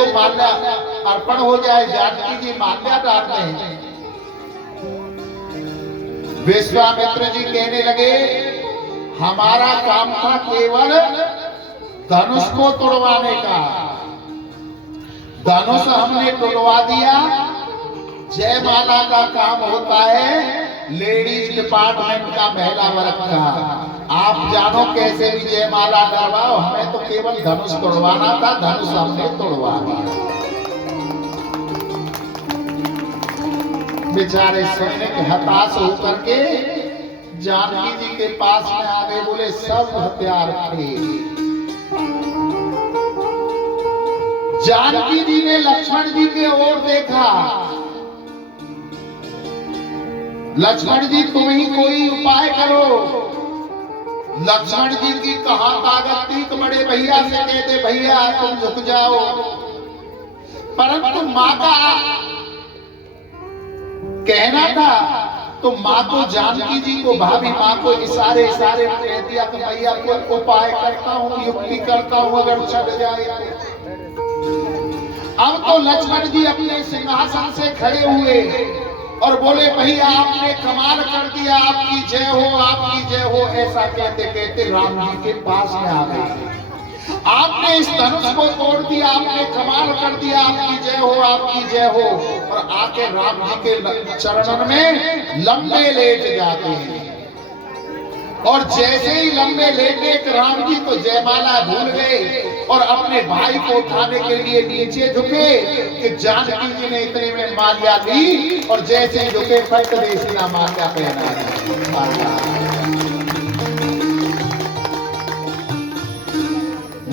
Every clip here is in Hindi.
तो माल्या अर्पण हो जाए। जानकी जी माल्या डालते हैं। विश्वामित्र जी कहने लगे हमारा काम था केवल धनुष को तोड़वाने का। धनुष हमने तोड़वा दिया। जयमाला का काम होता है लेडीज डिपार्टमेंट का, महिला वर्ग का। आप जानो कैसे भी जयमाला डरवाओ, हमें तो केवल धनुष तोड़वाना था। धनुष हमने तोड़वा दिया। बेचारे सैनिक हताश होकर के जानकी जी के पास में आ गए। बोले सब हथियार थे। जानकी जी ने लक्ष्मण जी के ओर देखा। लक्ष्मण जी तुम ही कोई उपाय करो। लक्ष्मण जी की कहा ताकत थी तो बड़े भैया से कहते भैया तुम झुक जाओ। परंतु माँ का कहना था तो माँ को जानकी जी को भाभी माँ को इशारे इशारे में कह दिया कि भैया कोई उपाय करता हूँ, युक्ति करता हूँ, अगर चल जाए। अब तो लक्ष्मण जी अपने सिंहासन से खड़े हुए और बोले भैया आपने कमाल कर दिया, आपकी जय हो, आपकी जय हो। ऐसा कहते कहते राम जी के पास में आ गए। आपने इस धनुष को तोड़ दिया, आपने कमाल कर दिया, आपकी जय हो, आपकी जय हो। और आके राम जी के चरणों में लंबे लेट जाते हैं। और जैसे ही लंबे लेटे राम जी तो जयमाला भूल गए और अपने भाई को उठाने के लिए नीचे झुके कि जानकी जी ने इतने में माल्या ली और जैसे झुके फट देसी माल्या पहना।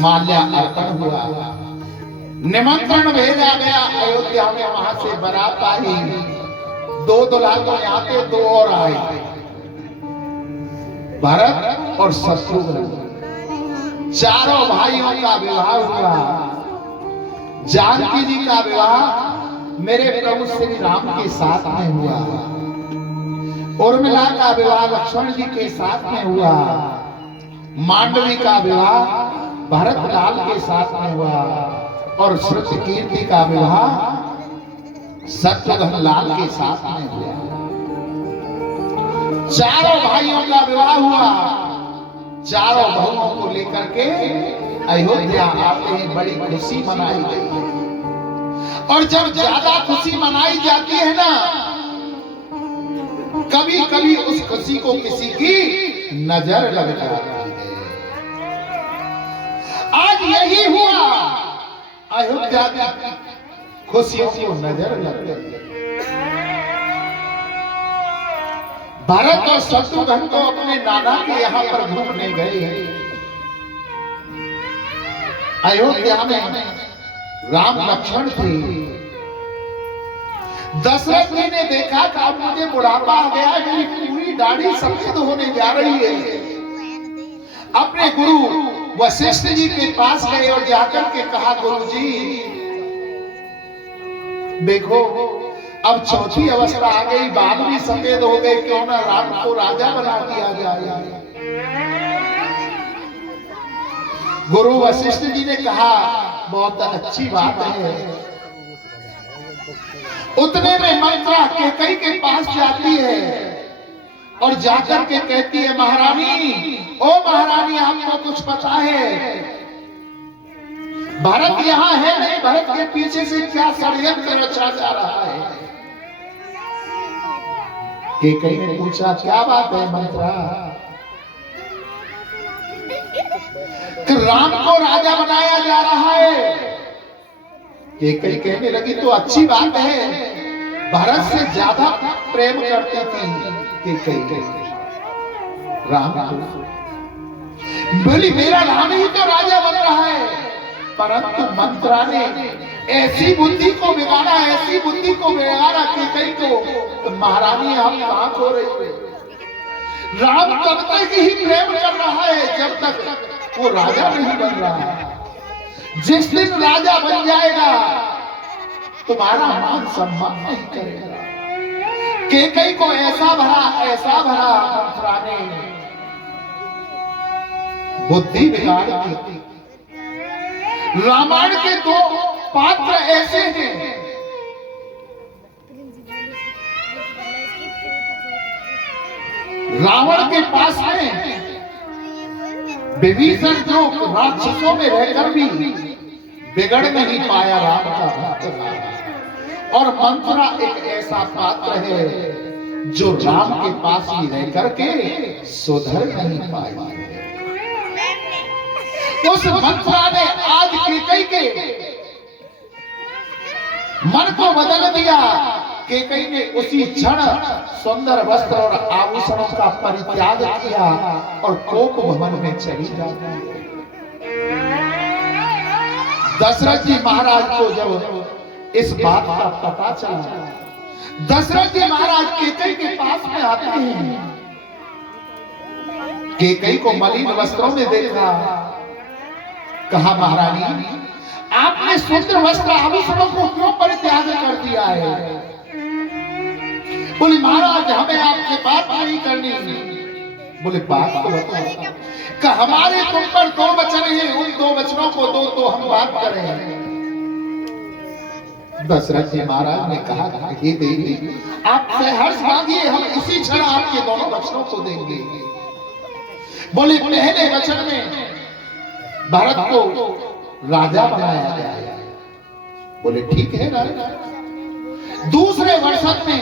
माल्या अर्पण हुआ। निमंत्रण भेजा गया अयोध्या में। वहां से बारात आई। 2 दुल्हा तो यहाँ पे 2 और आए, भरत और शत्रुघ्न। चारों भाइयों का विवाह हुआ। जानकी जी का विवाह मेरे प्रभु श्री राम के साथ में हुआ। उर्मिला का विवाह लक्ष्मण जी के साथ में हुआ। मांडवी का विवाह भरत लाल के साथ में हुआ। और श्रुतकीर्ति का विवाह शत्रुघ्न लाल के साथ में हुआ। चारों भाइयों का विवाह हुआ। चारों बहुओं को लेकर के अयोध्या आते ही बड़ी खुशी मनाई गई। और जब ज्यादा खुशी मनाई जाती है ना, कभी कभी उस खुशी को किसी की नजर लग जाती है। आज यही हुआ। अयोध्या की खुशियों को नजर लग गई। भरत और शत्रुघ्न तो अपने नाना के यहाँ पर घूमने गए। अयोध्या में राम लक्ष्मण थे। दशरथ जी ने देखा कि अब मुझे बुढ़ापा आ गया, मेरी पूरी दाढ़ी सफेद होने जा रही है। अपने गुरु वशिष्ठ जी के पास गए और जाकर के कहा गुरु जी देखो अब चौथी अवस्था आ गई, बाल भी सफेद हो गए, क्यों ना राम को राजा बना दिया जाए। गुरु वशिष्ठ जी ने कहा बहुत अच्छी बात है। उतने में मंत्रा कैकई के पास जाती है और जाकर के कहती है महारानी, ओ महारानी आपको कुछ पता है भरत यहाँ है नहीं, भरत के पीछे से क्या षड्यंत्र रचा जा रहा है। कैकई ने पूछा क्या बात है मंत्रा? कि राम को राजा बनाया जा रहा है। कैकई कहने लगी तो अच्छी बात है, भरत से ज्यादा प्रेम करती थी कैकई राम को। बोली मेरा राम ही तो राजा बन रहा है। परंतु मंत्रा ने ऐसी बुद्धि को बिगाड़ा, ऐसी बुद्धि को बिगाड़ा कैकई को, तो महारानी आप कहां खो रही है? राम तब तक ही प्रेम कर रहा है जब तक वो राजा नहीं बन रहा। जिस दिन राजा बन जाएगा तुम्हारा मान सम्मान नहीं करेगा। कैकई को ऐसा भरा मंत्रा ने बुद्धि बिगाड़ दी। रामायण के 2 पात्र ऐसे हैं रावण के पास में विभीषण जो राक्षसों में रहकर भी बिगड़ नहीं पाया राम का भक्त, और मंथरा एक ऐसा पात्र है जो राम के पास ही रह करके सुधर नहीं पाई। उस मंथरा ने आज कैकेयी के मन को बदल दिया। कैकेयी ने उसी क्षण सुंदर वस्त्र और आभूषणों का परित्याग किया और कोप भवन में चली जाती है। दशरथ जी महाराज को जब इस बात का पता चला, दशरथ जी महाराज कैकेयी के पास में आते हैं। कैकेयी को मलिन वस्त्रों में देखा, कहा महारानी आपने सुंदर वस्त्र आभूषणों को क्यों परित्याग कर दिया है? बोले महाराज हमें आपसे बात नहीं करनी। बोले बात तो बताओ। कि हमारे तुम पर 2 वचन हैं, उन 2 वचनों को दो तो हम बात करें। दशरथ जी महाराज ने कहा हे देवी आप सहर्ष मांगिए, हम इसी क्षण आपके दोनों वचनों को देंगे। बोले पहले वचन में भरत को राजा बनाया जाए। बोले ठीक है राजा। दूसरे वर्षन में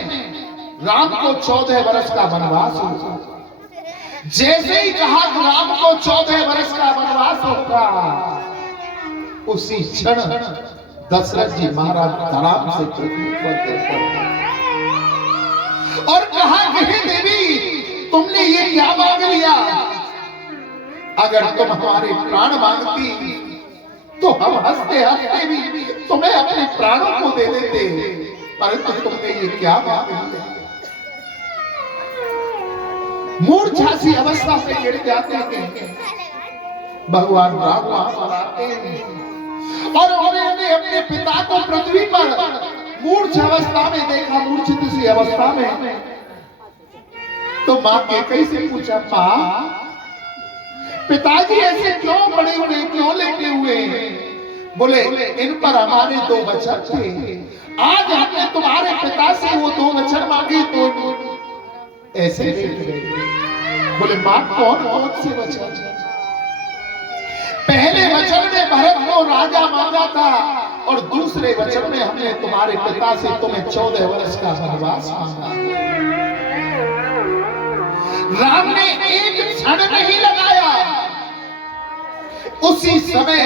राम को 14 वर्ष का वनवास होगा। जैसे ही कहा कि राम को 14 वर्ष का वनवास होगा, उसी क्षण दशरथ जी महाराज धड़ाम से पृथ्वी पर गिर पड़े और कहा कि हे देवी तुमने ये क्या मांग लिया? अगर तुम हमारे प्राण मांगती तो हम हंसते हंसते भी तुम्हें अपने प्राणों को दे देते, परंतु तुमने ये क्या मांग लिया? मूर्छा सी अवस्था से गिर जाते हैं। भगवान राम वहां आते हैं और उन्होंने अपने पिता को पृथ्वी पर मूर्छ अवस्था में देखा, मूर्छित सी अवस्था में। तो मां कैकेयी से पूछा मां पिताजी ऐसे क्यों पड़े हुए, क्यों लेटे हुए? बोले इन पर हमारे 2 वचन थे, आज हमने तुम्हारे पिता से वो 2 वचन मांगे तो ऐसे लेट गए। बोले मां कौन से वचन? पहले वचन में भरत को राजा मांगा था और दूसरे वचन में हमने तुम्हारे पिता से तुम्हें 14 वर्ष का वनवास मांगा। राम ने एक क्षण नहीं लगाया, उसी समय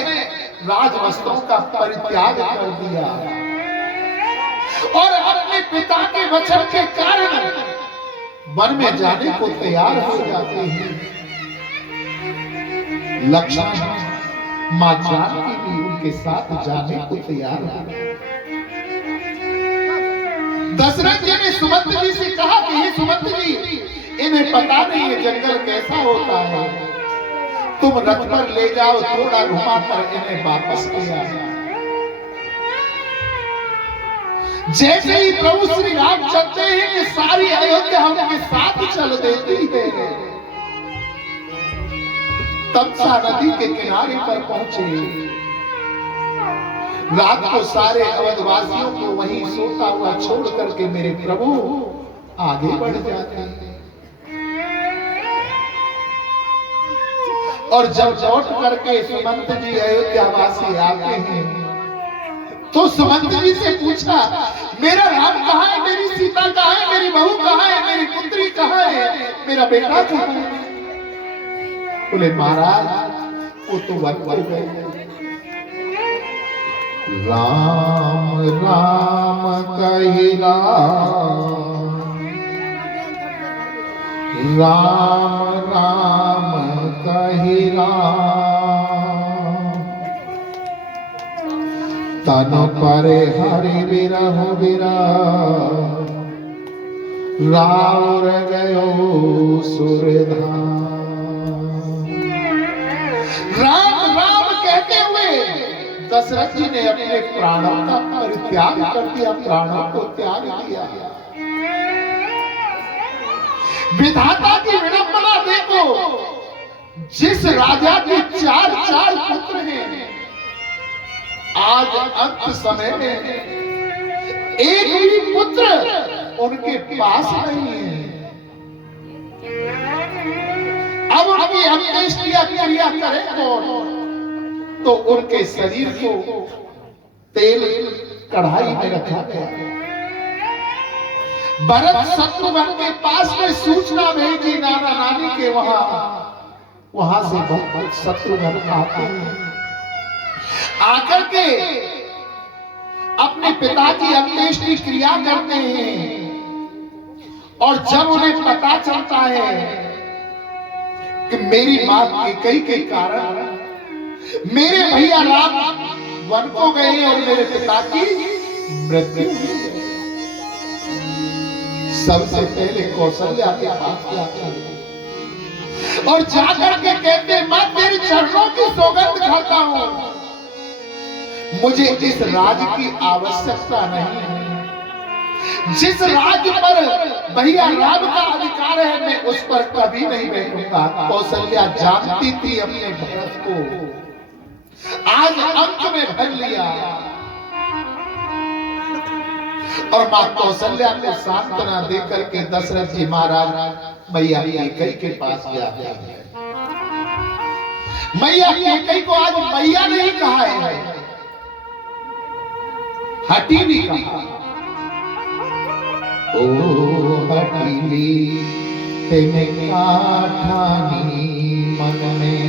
राजवस्त्रों का परित्याग कर दिया और अपने पिता के वचन के कारण वन में जाने को तैयार हो जाते हैं। लक्ष्मण मां जानकी भी उनके साथ जाने को तैयार हो। दशरथ जी ने सुमंत्र जी से कहा कि हे सुमंत्र जी इन्हें पता नहीं है जंगल कैसा होता है, तुम रथ पर ले जाओ, थोड़ा घुमा कर इन्हें वापस ले आओ। जैसे ही प्रभु श्री राम चलते हैं कि सारी अयोध्या उनके साथ चल देती है। तमसा नदी के किनारे पर पहुंचे। रात को सारे अवधवासियों को वहीं सोता हुआ छोड़ करके मेरे प्रभु आगे बढ़ जाते हैं। और जब लौट करके सुमंत जी अयोध्यावासी आते हैं तो सुमंत जी से पूछा मेरा राम कहाँ है, मेरी सीता कहाँ है, मेरी बहू कहाँ है, मेरी पुत्री कहाँ है, मेरा बेटा कहाँ है? बोले महाराज वो तो वन पर गए। राम राम कहि राम राम कहि तन परे हरि बिरहु बिरह राउर गयो सुरधाम। राम राम कहते हुए दशरथ जी ने अपने प्राणों का परित्याग कर दिया, प्राणों को त्याग किया। विधाता की विडंबना देखो, जिस राजा के 4 पुत्र हैं आज अंत समय में एक भी पुत्र उनके पास नहीं है। अब उनकी अंत्येष्टिया क्रिया करे तो उनके शरीर को तेल कढ़ाई में रखा गया। भरत शत्रुघ्न के पास में सूचना भेजी नाना नानी के वहां से बहुत शत्रुघ्न आते हैं। आकर के अपने पिता की अंत्येष्टि क्रिया करते हैं और जब उन्हें पता चलता है कि मेरी मां कैकेयी के कारण मेरे भैया राम वन को गए और मेरे पिता की मृत्यु हुई, सबसे पहले कौशल्या के पास जाते हैं और जाकर के कहते मैं तेरे चरणों की सौगंध खाता हूं, मुझे इस राज की आवश्यकता नहीं है। जिस राज्य पर भैया राम का अधिकार है मैं उस पर कभी नहीं बैठूंगा। कौशल्या जानती थी अपने भरत को आज अंत में भर लिया और मां कौशल्या को सांत्वना देकर के दशरथ जी महाराज मैया कैकेयी के पास जाते हैं। मैया कैकेयी को आज मैया नहीं कहा है, हटीली कहा। ओ हटीली तेने काठानी मन में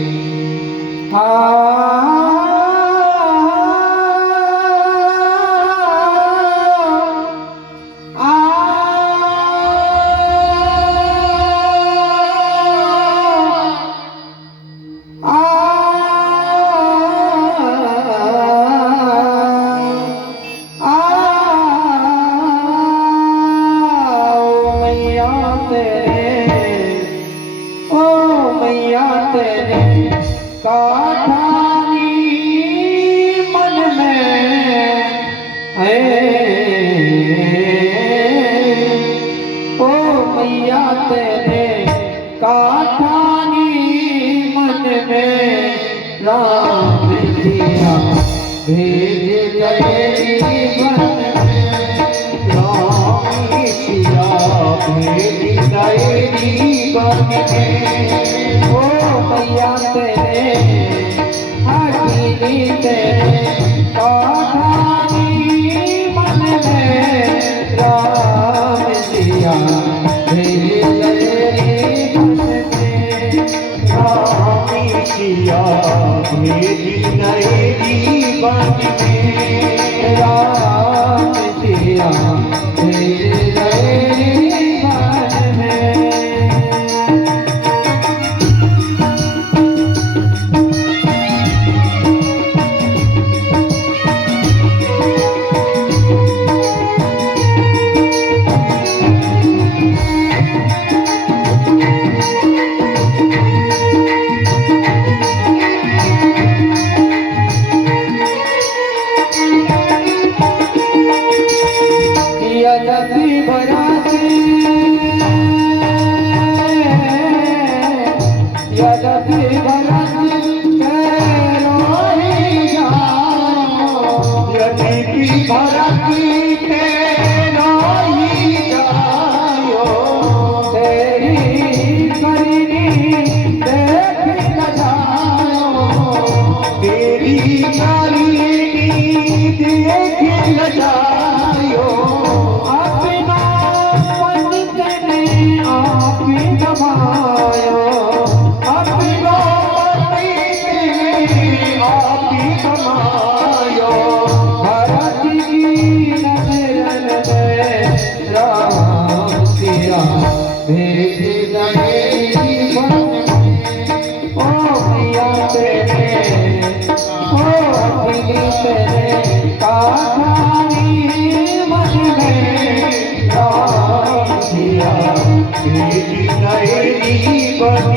नयनी बन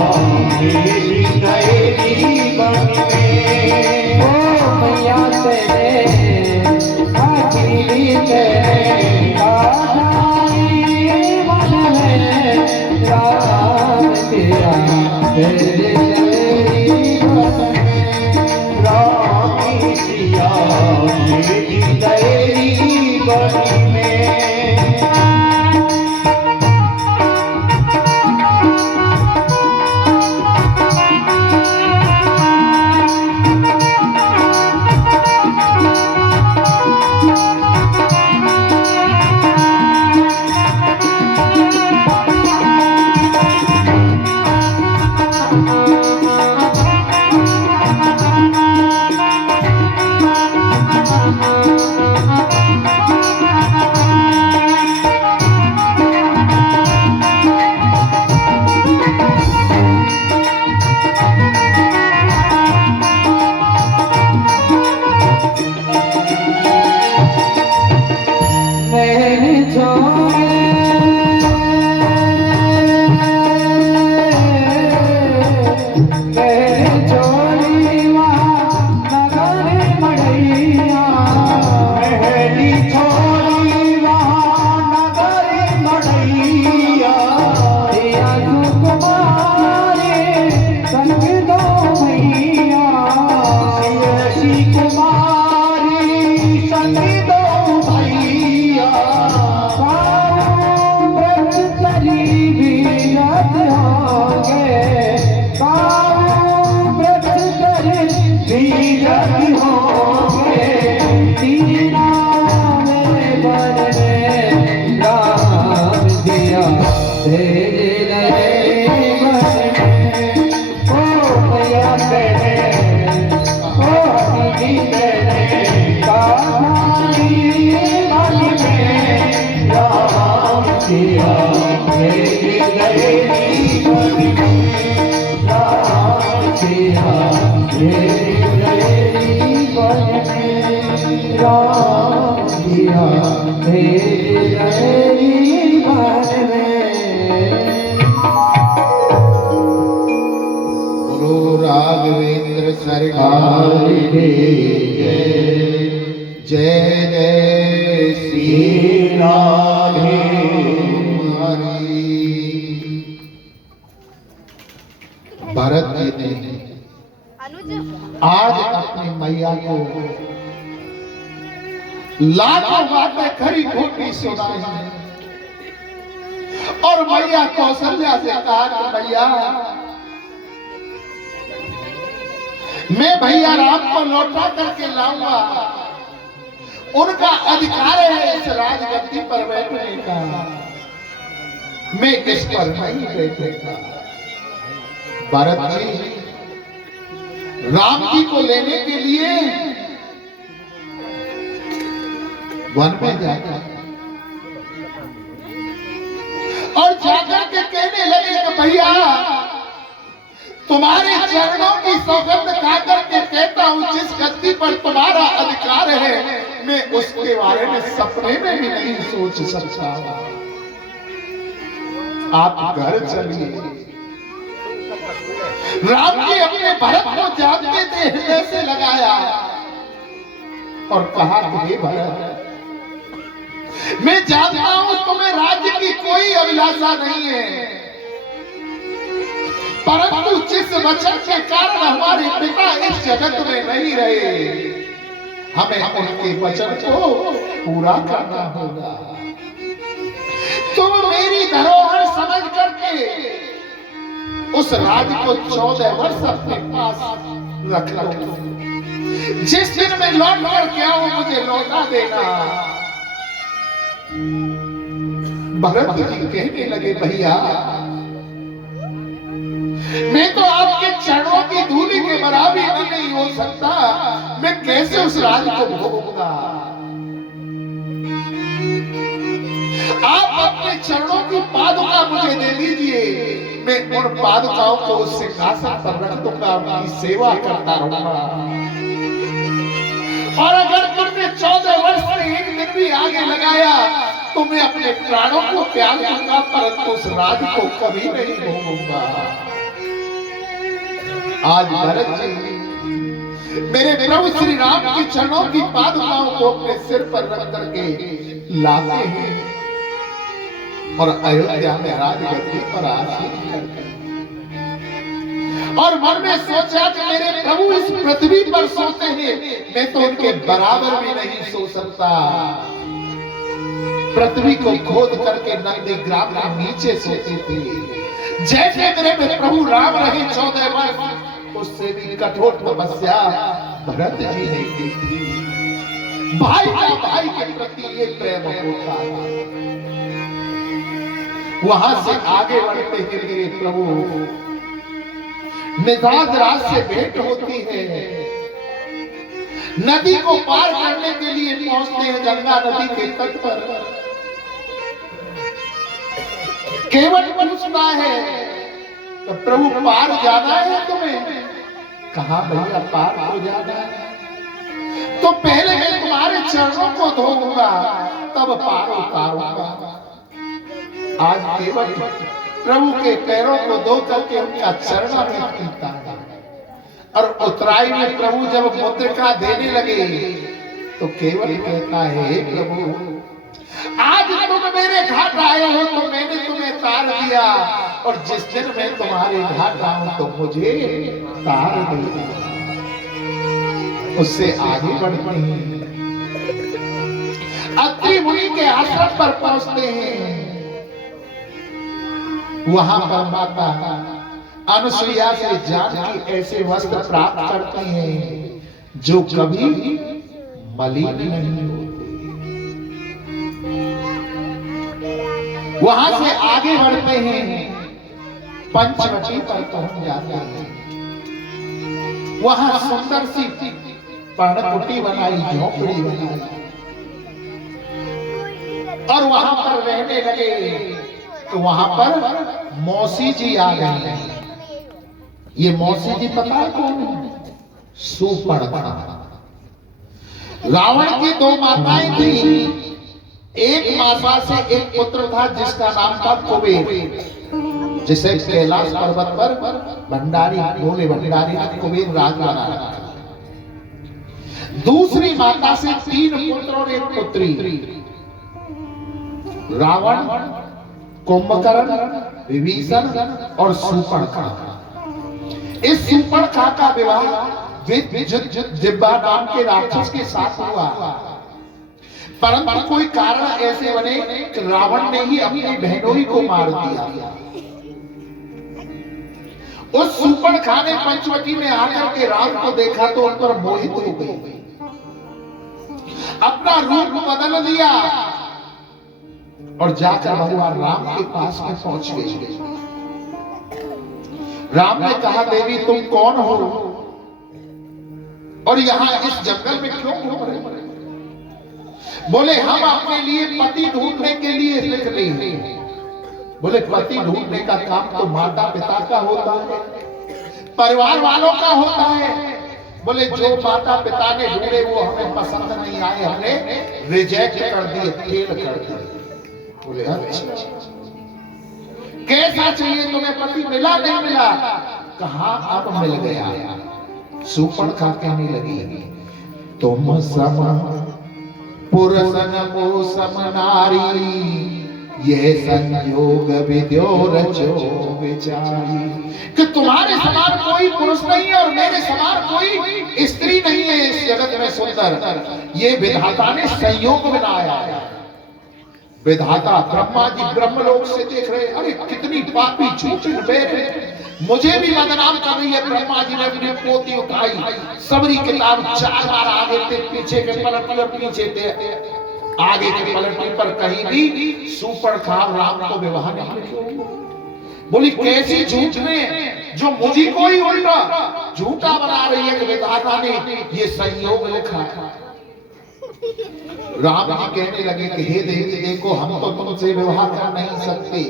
मेरी गएगी बन में। ओ मैया तेरे अकेली तेरे आधारी मन में राम तेरा तेरे तेरी बन में। राम सिया मेरी गएगी बन में। राघवेंद्र सरकार की जय जय श्री राधे हरि। भरत जी ने आज अपनी मैया को लाखों बातें खरी खोटी सुनाई और मैया कौशल्या से कहा कि मैया मैं भैया राम को लौटा करके लाऊंगा, उनका अधिकार है इस राजगद्दी पर बैठने का, मैं इस पर नहीं बैठूंगा। भरत जी राम जी को लेने के लिए वन में जाकर और जाकर के कहने लगे कि भैया तुम्हारे चरणों की सौगंध खाकर के कहता हूं, जिस गद्दी पर तुम्हारा अधिकार है मैं उसके बारे में सपने में भी नहीं सोच सकता। आप घर चलिए। राम जी अपने भरत को जानते थे, हृदय से लगाया और कहा कि हे भरत, मैं जानता हूं तुम्हें राज्य की कोई अभिलाषा नहीं है, परंतु जिस वचन के कारण हमारे पिता इस जगत में नहीं रहे, हमें उनके वचन को पूरा करना होगा। तुम मेरी धरोहर समझ करके उस राज को 14 वर्ष अपने पास रख लो। जिस दिन मैं लौट कर के आऊं मुझे लौटा देना। भरत जी कहने लगे भैया मैं तो आपके चरणों की धूलि के बराबर भी नहीं हो सकता, मैं कैसे उस राज को भोगूंगा। आप अपने चरणों की पादुका मुझे दे दीजिए, मैं उन पादुकाओं को उस सिंहासन पर रख दूंगा, उनकी सेवा करता रहूंगा। और अगर तुमने 14 वर्ष से एक दिन भी आगे लगाया तो मैं अपने प्राणों को त्याग दूंगा, परंतु उस राज को कभी नहीं भोगूंगा। आज भरत जी मेरे प्रभु श्री राम के चरणों की पादुकाओं को अपने सिर पर रख करके लाते हैं और अयोध्या में राजगद्दी पर आसीन करते हैं। और मन में सोचा कि मेरे प्रभु इस पृथ्वी पर सोते हैं, मैं तो उनके बराबर भी नहीं सो सकता। पृथ्वी को खोद करके नंदी ग्राम के नीचे सोते थे। जैसे मेरे प्रभु राम रहे 14 वर्ष, उससे भी कठोर तपस्या भरत जी ने की थी। भाई का भाई के प्रति ये प्रेम होता है। वहां से आगे बढ़ते हैं मेरे प्रभु, निषाद रात से भेंट होती है। नदी को पार करने के लिए पहुंचते हैं गंगा नदी के तट पर। केवल पूछता है तो प्रभु पार जाना है तुम्हें? कहा भैया पार हो जाना है तो पहले मैं तुम्हारे चरणों को धोऊंगा तब पार उतारूंगा। आज केवल प्रभु के पैरों को धो करके उनका चरण में पीता है। और उतराई में प्रभु जब मुद्रिका देने लगे तो केवल कहता है, हे प्रभु आज तुम मेरे घाट आए हो तो मैंने तुम्हें तार दिया, और जिस दिन मैं तुम्हारे घाट आऊं तो मुझे तार देना। उससे आगे बढ़ते हैं, अत्रि मुनि के आश्रम पर पहुंचते हैं। वहां पर माता अनुसुईया से जानकी ऐसे वस्त्र प्राप्त करते हैं जो कभी मलिन नहीं होते। वहां से आगे बढ़ते हैं, पंचवटी पर पहुंच जाते हैं। वहां सुंदर सी पर्णकुटी बनाई, झोपड़ी बनाई और वहां पर रहने लगे। तो वहां पर मौसी जी आ गई। ये मौसी जी पता है कौन है? सूर्पणखा। रावण की 2 माताएं थी। एक माता से एक पुत्र था जिसका नाम था कुबेर, जिसे कैलाश पर्वत पर भंडारी भोले भंडारी ने कुबेर राज बना रखा। दूसरी माता से 3 पुत्र और 1 पुत्री, रावण, कुंभकर्ण, विभीषण और सूर्पणखा। इस सूर्पणखा का विवाह जिह्वा नाम के राक्षस के साथ हुआ, परंतु कोई कारण ऐसे बने कि रावण ने ही अपनी बहनोई को मार दिया। उस सूर्पणखा ने पंचवटी में आकर के राम को देखा तो उन पर मोहित हो गई, अपना रूप बदल लिया और जाकर भगवान राम के पास में पहुंच गई। राम ने कहा, देवी तुम कौन हो और यहाँ इस जंगल में क्यों घूम रहे हो? बोले हम अपने लिए पति ढूंढने के लिए निकले हैं। बोले पति ढूंढने का काम तो माता पिता का होता है, परिवार वालों का होता है। बोले जो माता पिता ने ढूंढे वो हमें पसंद नहीं आए, हमने रिजेक्ट कर दिए, फेल कर दिए। बोले अच्छा कैसा चाहिए तुम्हें पति? मिला नहीं मिला? कहा अब मिल गया। सूर्पणखा कहने लगी, तुम सम पुरुषन मोसम नारी, ये संयोग विद्यो रचो विचारी। कि तुम्हारे समान कोई पुरुष नहीं है और मेरे समान कोई स्त्री नहीं है इस जगत में सुंदर। ये विधाता ने संयोग बनाया है। विधाता ब्रह्मा जी ब्रह्मलोक से देख रहे, अरे कितनी पापी झूठी बेर, मुझे भी बदनाम कर रही है। ब्रह्मा जी ने अपनी पोती उठाई, सबरी किताब 4 बार आगे थे, पीछे के पलटी और पीछे थे आगे के पलटी पर कहीं भी सूर्पणखा राम को विवाह नहीं किया। बोली कैसी झूठ में जो मुझे कोई उल्टा झूठा बना रही है कि विधाता ने ये संयोग लिखा। राम जी कहने लगे कि हे देवी देखो, हम तो तुमसे विवाह कर नहीं सकते,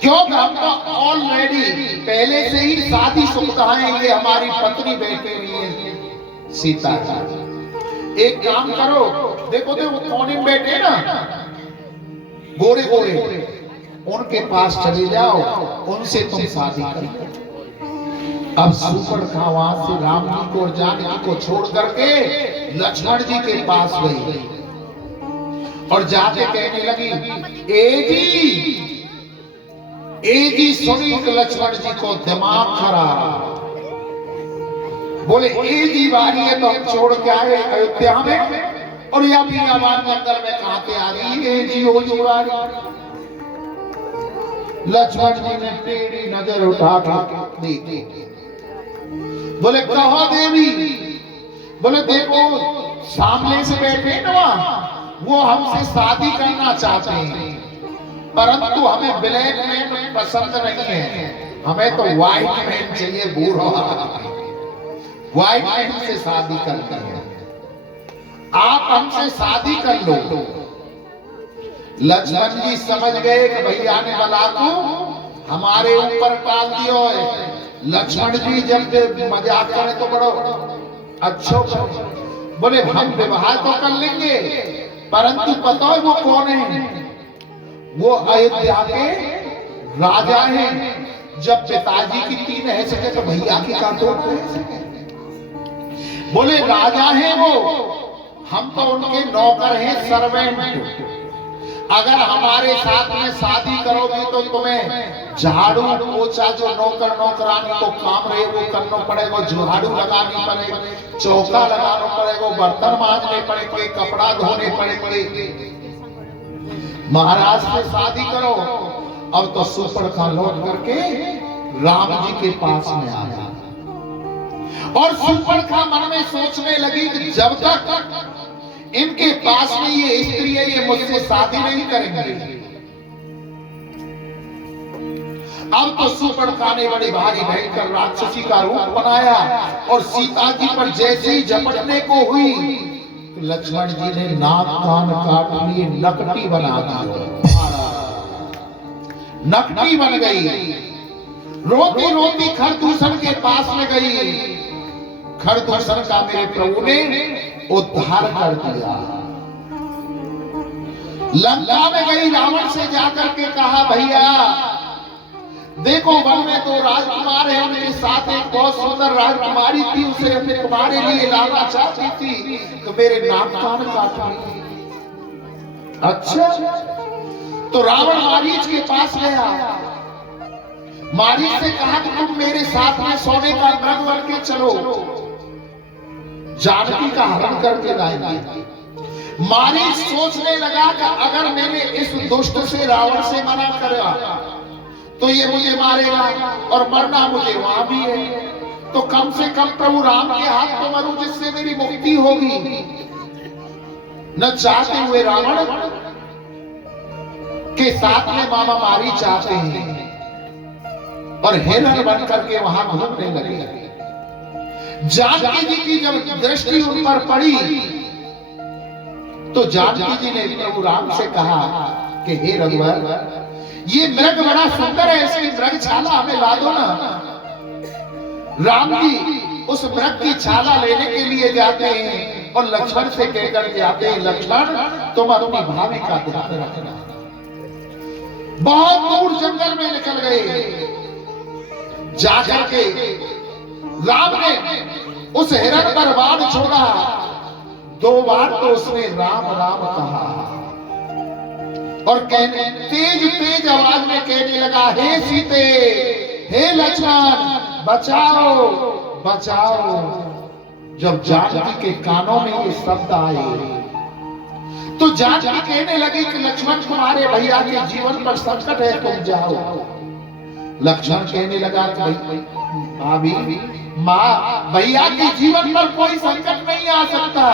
क्योंकि हम तो ऑलरेडी पहले से ही शादी शुदा है। ये हमारी पत्नी बैठी हुई है सीता। एक काम करो, देखो वो कोने में बैठे ना गोरे गोरे, उनके पास चले जाओ, उनसे तुम शादी करो। अब सुपर्णखा वहां से राम जी को और जानकी को छोड़ करके लक्ष्मण जी के पास गई और जाके कहने लगी, ए जी सुनी कि लक्ष्मण जी को दिमाग खराब। बोले ए जी बारी है तो हम छोड़ के आए अयोध्या में, और या भी आवाज जंगल में कहां पे आ रही है, ए जी हो जी बारी। लक्ष्मण जी ने टेढ़ी नजर उठा के देखी। बोले कहो देवी। बोले देखो सामने से बैठे ना वो हमसे शादी करना चाहते हैं, परंतु हमें ब्लैक मैन पसंद नहीं है, हमें तो व्हाइट मैन चाहिए, बूढ़ा व्हाइट मैन से शादी करते हैं, आप हमसे शादी कर लो। लक्ष्मण जी समझ गए कि भैया ने बला को हमारे ऊपर टाल दियो है। लक्ष्मण जी जब मजाक करें तो बड़ो अच्छो। बोले हम विवाह तो कर लेंगे, परंतु पता है वो कौन है? वो अयोध्या के राजा हैं। जब पिताजी की 3 है सके तो भैया की का 2 है। बोले राजा हैं वो, हम तो उनके नौकर हैं, सर्वेंट। अगर हमारे साथ में शादी करोगे तो तुम्हें झाड़ू पोछा जो नौकर नौकरानी को काम रहे वो करना पड़ेगा, झाड़ू लगानी पड़ेगी, चौका लगाना पड़ेगा, बर्तन मांजने पड़ेंगे, कपड़ा धोने पड़ेंगे। महाराज से शादी करो। अब तो सुपर्णखा लौट करके राम जी के पास में आया और सुपर्णखा मन में सोचने लगी कि जब तक इनके पास में ये स्त्री है ये मुझसे शादी नहीं करेंगे। अब तो सुपर्णखा ने बड़ी भारी भयंकर राक्षसी का रूप बनाया और सीता जी पर जैसे ही झपटने को हुई तो लक्ष्मण जी ने नाक कान काट लिए, नकटी बना दी, नकटी बन गई। रोती रोती खरदूषण के पास में गई। खरदूषण का मेरे प्रभु ने उद्धार कर दिया। लंका में गई, रावण से जाकर के कहा भैया देखो वन में 2 राजकुमार हैं, उनके साथ एक बहुत सुंदर राजकुमारी थी, उसे हमने तुम्हारे लिए लाना चाहती थी, तो मेरे नाक कान काट लिए। अच्छा, तो रावण मारीच के पास गया। मारीच से कहा कि तुम मेरे साथ में सोने का मृग बन के चलो, जानकी का हरण करके लाएंगे। मारीच सोचने लगा कि अगर मैंने इस दुष्ट से रावण से मना करा तो ये मुझे मारेगा और मरना मुझे वहां भी है, तो कम से कम प्रभु राम के हाथ तो मरूं जिससे मेरी मुक्ति होगी। न चाहते हुए रावण के साथ में मामा मारी चाहते हैं और हिरण बन करके वहां घूमने लगे। जानकी जी की जब दृष्टि उन पर पड़ी तो जानकी जी ने प्रभु राम से कहा कि हे रघुवर ये मृग बड़ा सुंदर है, इसकी मृग छाला हमें ला दो ना। राम जी उस मृग की छाला लेने के लिए जाते हैं और लक्ष्मण से कहकर के आते हैं लक्ष्मण तुम अपनी भाभी का ध्यान रखना। बहुत दूर जंगल में निकल गए। जाकर के राम ने उस हिरण पर बाण छोड़ा। 2 बार तो उसने राम राम कहा और कहने तेज तेज आवाज में कहने लगा हे सीते, हे लक्ष्मण बचाओ बचाओ। जब जानकी के कानों में ये शब्द आए तो जानकी कहने लगी कि लक्ष्मण तुम्हारे भैया के जीवन पर संकट है, तुम जाओ। लक्ष्मण कहने लगा कि भाभी माँ भैया के जीवन पर कोई संकट नहीं आ सकता,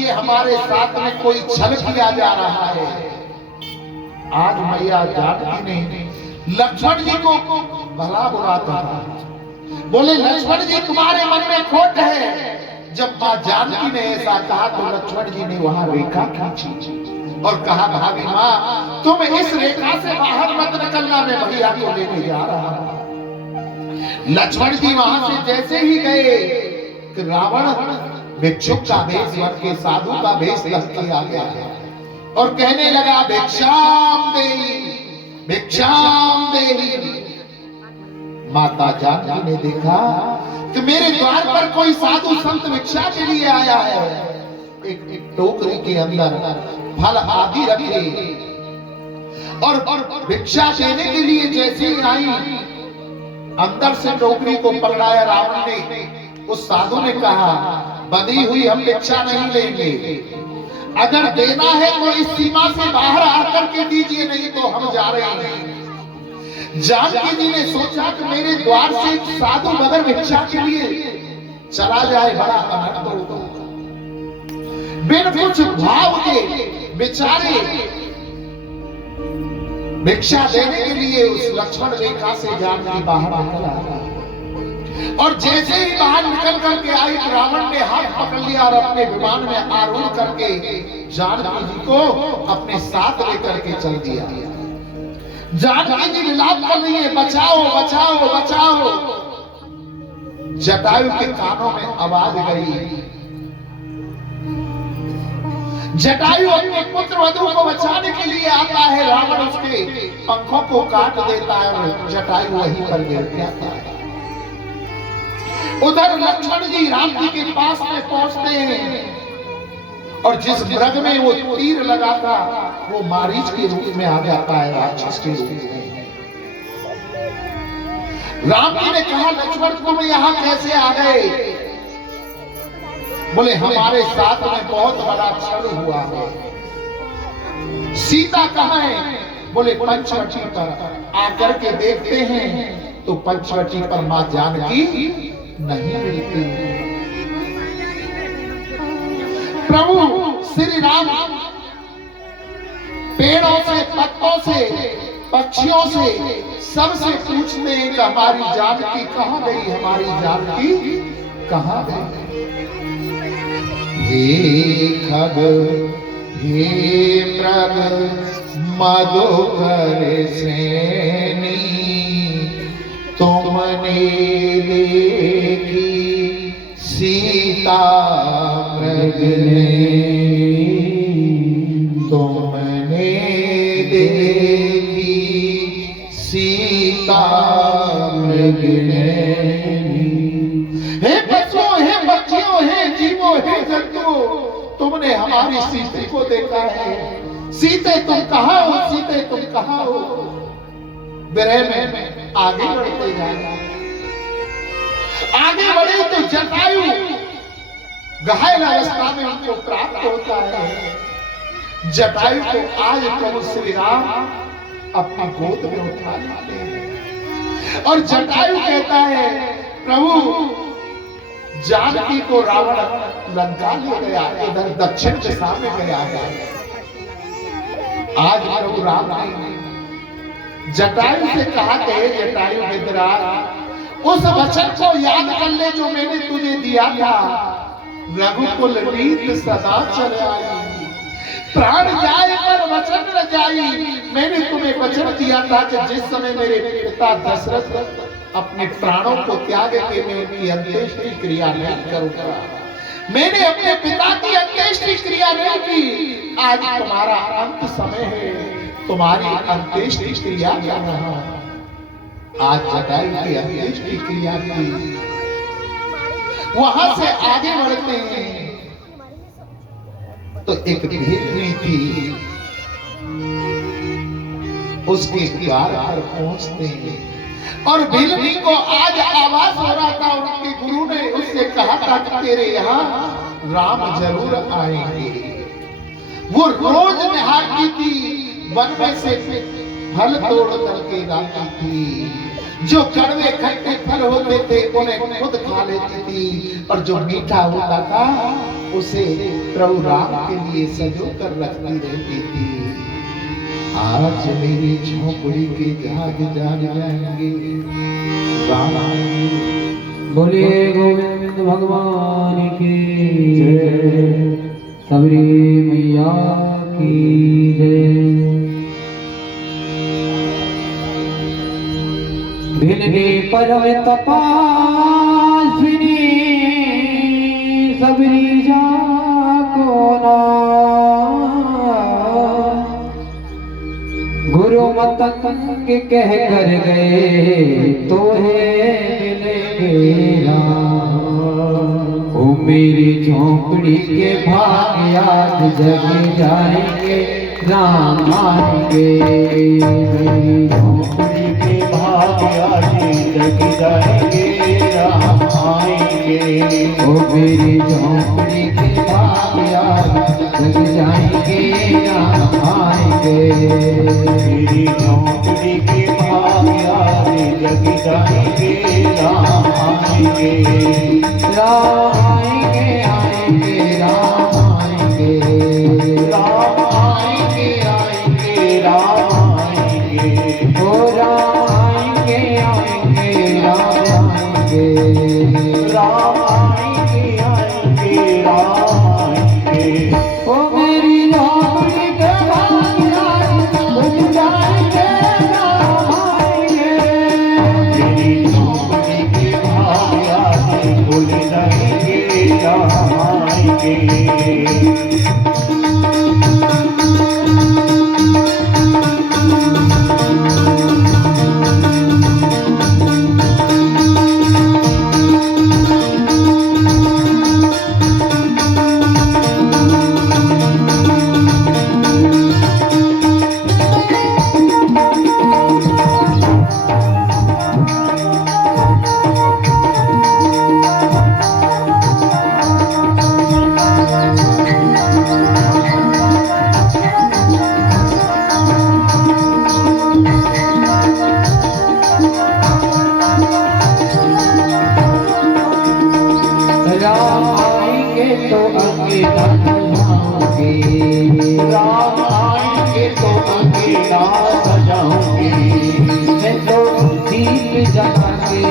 ये हमारे साथ में कोई छल किया जा रहा है। आज मैया जानकी ने लक्ष्मण जी को भला बुरा कहा। बोले लक्ष्मण जी तुम्हारे मन में खोट है। जब माँ जानकी ने ऐसा कहा तो लक्ष्मण जी ने वहां रेखा खींची और कहा भाभी माँ तुम इस रेखा से बाहर मत निकलना, मैं भैया को लेने जा रहा हूं। लक्ष्मण जी वहां से जैसे ही गए कि रावण भिक्षुक का भेष बन के साधु का भेष के आ गया और कहने लगा भिक्षाम देहि भिक्षाम देहि। माता जानकी ने देखा कि मेरे द्वार पर कोई साधु संत भिक्षा के लिए आया है। एक टोकरी के अंदर फल आदि रखे और भिक्षा देने के लिए जैसे ही आई, अंदर से टोकरी को पकड़ाया रावण ने। उस साधु ने कहा, बंधी हुई हम भिक्षा नहीं लेंगे, अगर देना है तो इस सीमा से बाहर आकर के दीजिए, नहीं तो हम जा रहे हैं। जानकी जी ने सोचा कि मेरे द्वार से साधु बगैर भिक्षा के लिए चला जाए, बड़ा अनर्थ होगा। बिन कुछ भाव के बेचारे भिक्षा देने के लिए उस लक्ष्मण रेखा से जानकी बाहर निकला, और जैसे ही बाहर निकल करके आई, रावण ने हाथ पकड़ लिया और अपने विमान में आरूढ़ करके जानकी जी को अपने साथ लेकर के चल दिया। जानकी जी विलाप कर रही है, बचाओ बचाओ बचाओ। जटायु के कानों में आवाज गई। जटायु अपने पुत्र वधु को बचाने के लिए आता है, रावण उसके पंखों को काट देता है और जटायु वहीं पर गिर जाता है। उधर लक्ष्मण जी राम जी के पास में पहुंचते हैं, और जिस मृग में वो तीर लगा था वो मारीच के रूप में आ जाता है, राक्षस के रूप में। राम जी ने कहा, लक्ष्मण तुम यहाँ कैसे आ गए? बोले, हमारे साथ में बहुत बड़ा छल हुआ है। सीता कहाँ है? बोले, पंचवटी पर आकर के देखते हैं तो पंचवटी पर मां जानकी नहीं मिलती। प्रभु श्री राम पेड़ों से, पत्तों से, पक्षियों से, सबसे पूछते हैं कि हमारी जानकी कहाँ गई, हमारी जानकी कहाँ गई? हे खग हे मृग मधुकर श्रेणी, तुमने देखी सीता मृग ने, तुमने देखी सीता मृग ने। हे बच्चों, हे बच्चियों, हे जीवों, हे जंतु, तुमने हमारी सीते को देखा है। सीते तुम कहाँ हो? सीते तुम कहाँ हो? विरह में आगे बढ़ते जाए। आगे बढ़े तो जटायु घायल अवस्था में उनको प्राप्त होता है। जटायु को आज प्रभु श्री राम अपनी गोद में उठा लेते हैं, और जटायु कहता है, प्रभु जानकी को रावण लंका ले गया, इधर दक्षिण दिशा में गया है। आज प्रभु राम ने जटायु से कहा कि जटायु विदराज, उस वचन को याद कर ले जो मैंने तुझे दिया था। रघुकुल रीत सदा चल आई, प्राण जाए पर वचन न जाई। मैंने तुम्हें वचन दिया था कि जिस समय मेरे पिता दशरथ अपने प्राणों को त्याग के मैं उनकी अंत्येष्टि क्रिया नहीं करूंगा। मैंने अपने पिता की अंत्येष्टि क्रिया नहीं की। आज तुम्हारा अंत समय है, तुम्हारी अंत्येष्टि क्रिया कर रहा हूं। आज जटायु की अंत्येष्टि क्रिया की। वहां से आगे बढ़ते हैं तो एक भेड़नी थी, उसके द्वार पर पहुंचते हैं, और भेड़नी को आज आवाज हो रहा था। उनके गुरु ने उससे कहा था कि तेरे यहाँ राम जरूर आएंगे। वो रोज निहारती थी, वन में से फल तोड़ करके लाती थी। जो कड़वे खट्टे फल होते थे उन्हें खुद खा लेती थी, और जो मीठा होता था उसे प्रभु राम के लिए सजो कर रखती रहती थी। आज मेरी झोपड़ी के जाग जाग जाएंगे राम। बोलिए गोविंद भगवान की जय, सबरी मैया की जय। भिलनी परम तपास्विनी सबरी जाको ना, गुरु भूलो मत के कह कर गए तो है मिलेंगे राम। ओ मेरी झोंपड़ी के भाग आज जग जाएंगे राम आएंगे। मेरी झोंपड़ी के भाग आज जग जाएंगे राम आएंगे। ओ मेरी झोंपड़ी के भाग आज जग जाएंगे राम आएंगे। मेरी झोंपड़ी के भाग आज जग जाएंगे राम आएंगे। राम आएंगे आएंगे राम आएंगे। राम आएंगे आएंगे राम आएंगे। ओ राम आएंगे आएंगे राम आएंगे। राम आएंगे आएंगे राम आएंगे। ओ मेरी झोंपड़ी के भाग आज जग जाएंगे राम आएंगे। मेरी झोंपड़ी के भाग आज खुल जाएंगे राम आएंगे। राम आएंगे तो अकेला सजाऊंगी। राम आएंगे तो अकेला सजाऊंगी। मैं तो दीप जला के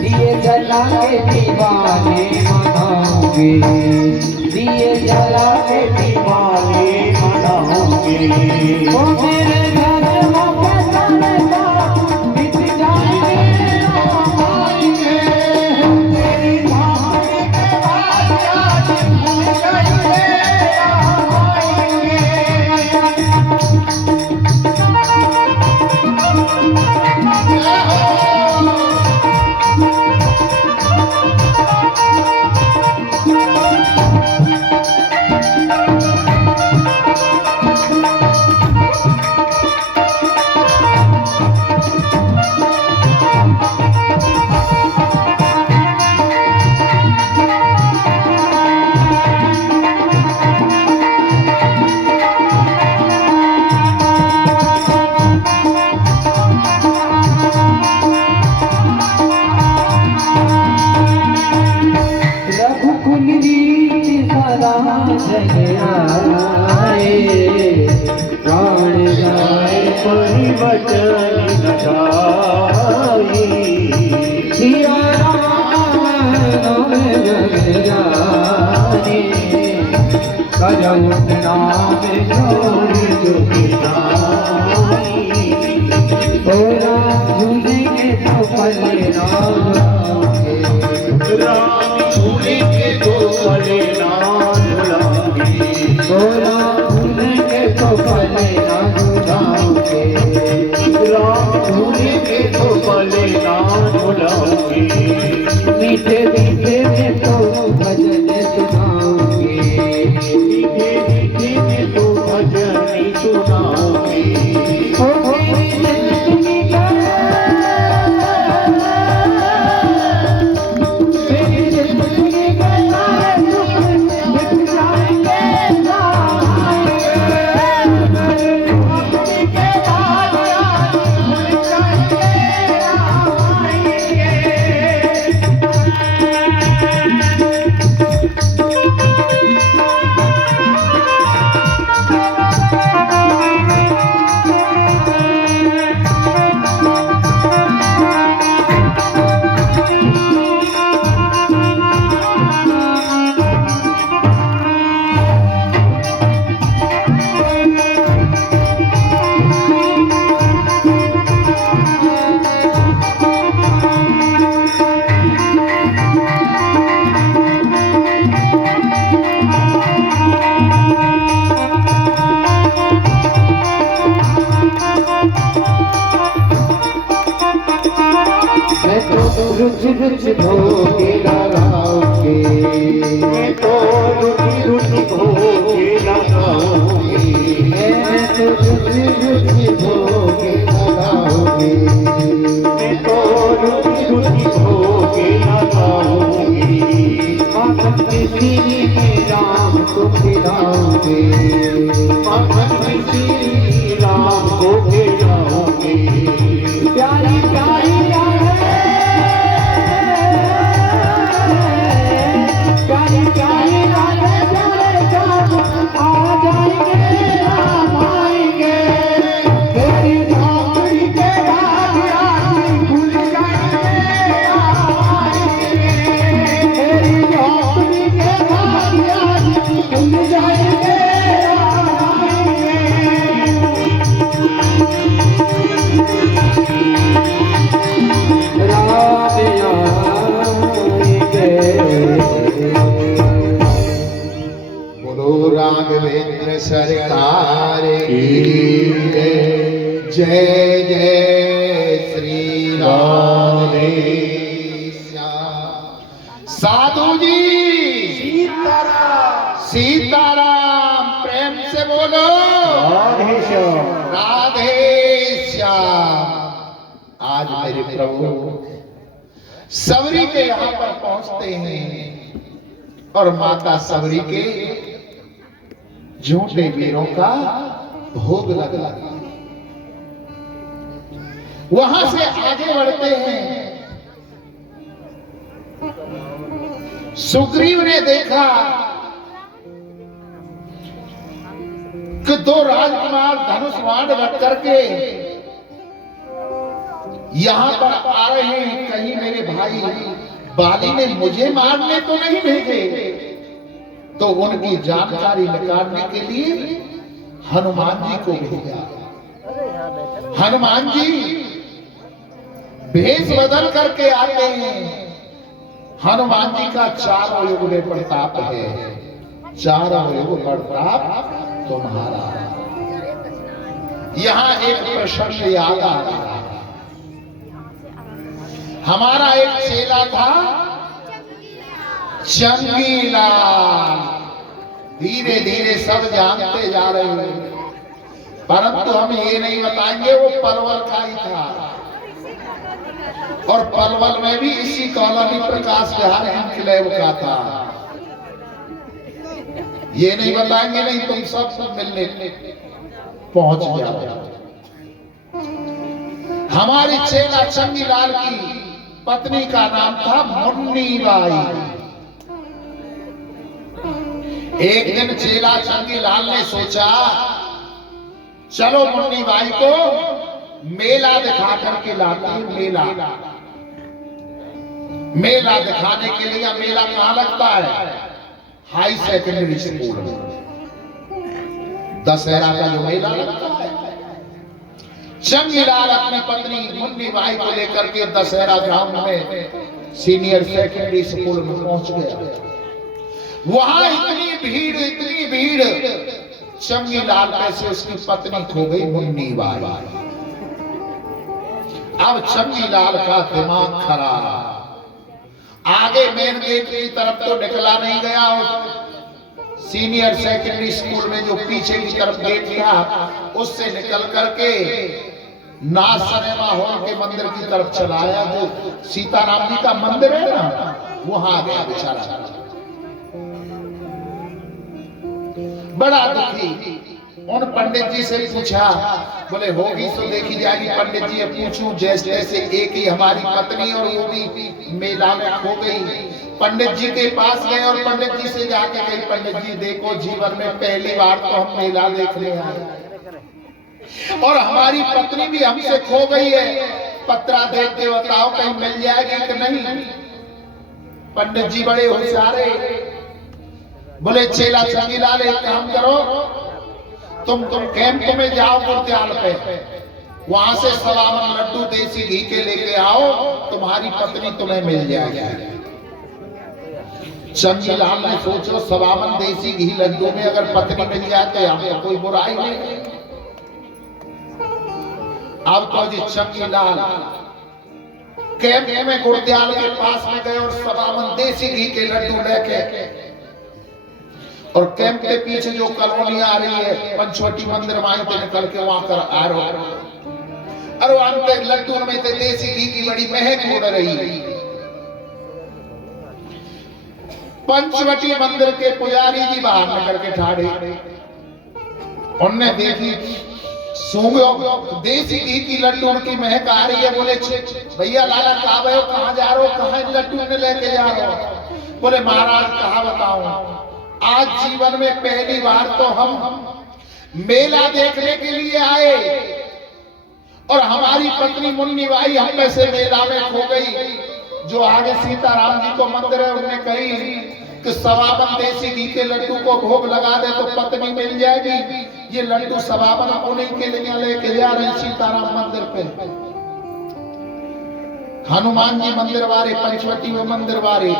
दिए जला के दीवाने मनाऊंगी। दिए जला के दीवाने मनाऊंगी। ओ मेरे घर में पैसा बिक जाएंगे राम आएंगे। मेरी झोंपड़ी के भाग आज खुल जाएंगे राम आएंगे। रघुकुल रीत सदा जग आए। प्राण जाए परिवचन न जाई। सिया राम नाम जग जाए। करम नाम जोड़ दुखदाई। तोरा झूलेंगे तो पले नाम राम झूलेंगे तो पले ना झुलाएंगे। तोरा झूलेंगे तो पले ना झूलाओगे। राम झूलेंगे तो पले ना झुलाएंगे। मीठे मीठे में तो भजन सुनाओगे। मीठे मीठे में तो भजन सुनाओगे। ओ मेरी जिंदगी का मेरी जिंदगी का सारा दुख रुचि रुचि भोगे लगाओगे, मैं तो रुचि रुचि भोगे लगाऊंगी, मैं तो रुचि रुचि भोगे लगाओगे, मैं तो रुचि रुचि भोगे लगाऊंगी, माखन की सीरी में राम को खिलाओगे, माखन की सीरी राम को खिलाऊंगी, प्यारी प्यारी राधे, प्यारी प्यारी राधे प्यारे श्याम आ जाएंगे, राम आएंगे, तेरी झांकड़ी के भाग्य खुल जाएंगे, राम आएंगे, तेरी झांकड़ी के भाग्य खुल जाएंगे, राम आएंगे। बोलो राघवेंद्र सरकार की जय जय श्री राधे श्याम। साधु जी सीताराम प्रेम से बोलो राधे श्याम, राधे श्याम। आज मेरे प्रभु सबरी के यहाँ पर पहुंचते हैं और माता सबरी के झूठे वीरों का भोग लगा, वहां से आगे बढ़ते हैं। सुग्रीव ने देखा कि दो राजकुमार धनुष बाण रख करके यहां पर आ रहे हैं, कहीं मेरे भाई बाली ने मुझे मारने तो नहीं भेजे। तो उनकी जानकारी निकालने के लिए हनुमान जी को भेजा। हनुमान जी भेष बदल करके आते हैं। हनुमान जी का चारों युग में प्रताप है, चारों युग प्रताप तुम्हारा। यहां एक प्रश्न याद आ रहा है। हमारा एक चेला था चंगीलाल, धीरे धीरे सब जानते जा रहे हैं, परंतु हम ये नहीं बताएंगे वो पलवल का ही था। और पलवल में भी इसी कॉलोनी प्रकाश विहार एनक्लेव का था। ये नहीं बताएंगे, नहीं तुम सब मिलने पहुंच जाओ। हमारी चेला चंगीलाल की पत्नी का नाम था मुन्नी बाई। एक दिन चेला चंगीलाल ने सोचा चलो मुन्नी बाई को मेला दिखा करके लाते हैं। मेला दिखाने के लिए मेला कहाँ लगता है? हाई सेकेंडरी स्कूल में दशहरा का जो मेला लगता है। चंगीलाल अपनी पत्नी मुन्नी बाई को लेकर के दशहरा ग्राउंड में सीनियर सेकेंडरी स्कूल में पहुंच गया। वहां इतनी भीड़ चंगीलाल पैसे उसकी पत्नी खो गई मुन्नी बाई। अब चंगीलाल का दिमाग खराब, आगे मेन गेट की तरफ तो निकला नहीं गया। सीनियर सेकेंडरी स्कूल में जो पीछे की तरफ गेट था उससे निकल करके नाथ सिनेमा हॉल के मंदिर की तरफ चलाया, जो सीताराम जी का मंदिर है ना, वहां गया बेचारा बड़ा दुखी। उन पंडित जी से पूछा, बोले होगी तो देखी जाएगी। पंडित जी पूछूं जैसे तैसे, एक ही हमारी पत्नी और वो भी मेला में खो गई। पंडित जी के पास गए और पंडित जी से जाके गई, पंडित जी देखो जीवन में पहली बार तो हम मेला देखने आए और हमारी पत्नी भी हमसे खो गई है, पत्रा देव देवताओं कहीं मिल जाएगी कि नहीं। पंडित जी बड़े होशियार है, बोले चेला चंगीलाल एक काम करो, तुम कैंप में जाओ गुरत्याल पे, वहां से 1.25 मन लड्डू देसी घी के लेके आओ, तुम्हारी पत्नी तुम्हें मिल जाएगी। चंगीलाल ने सोचो 1.25 मन देसी घी लड्डू में अगर पत्नी मिल जाए तो हमको कोई बुराई नहीं। अब तो जी चंगीलाल कैंप में गुरुद्याल के पास में गए और सबावन देसी घी के लड्डू लेके, और कैंप के पीछे जो कॉलोनी आ रही है पंचवटी मंदिर वहां पे निकल के वहां कर आ रहे, और वहां पे लड्डू में से देसी घी की बड़ी महक उड़ रही। पंचवटी मंदिर के पुजारी जी बाहर निकल के ठाड़े, उनने देखी सूंघो देसी घी की लड्डू की महक आ रही है। बोले भैया लाला कहाँ जा रहे हो, कहाँ लड्डू ने लेके जा रहे हो? बोले महाराज कहा बताऊं, आज जीवन में पहली बार तो हम मेला देखने के लिए आए और हमारी पत्नी मुन्नी बाई हम में से मेला में खो गई। जो आगे सीताराम जी को मंदिर है उन्होंने कही कि सवाबन देसी घी के लड्डू को भोग लगा दे तो पत्नी मिल जाएगी। ये लड्डू सवाबन उन्हीं के लिए लेके जा रहे सीताराम मंदिर पे। हनुमान जी मंदिर वाले, पंचवटी में मंदिर वाले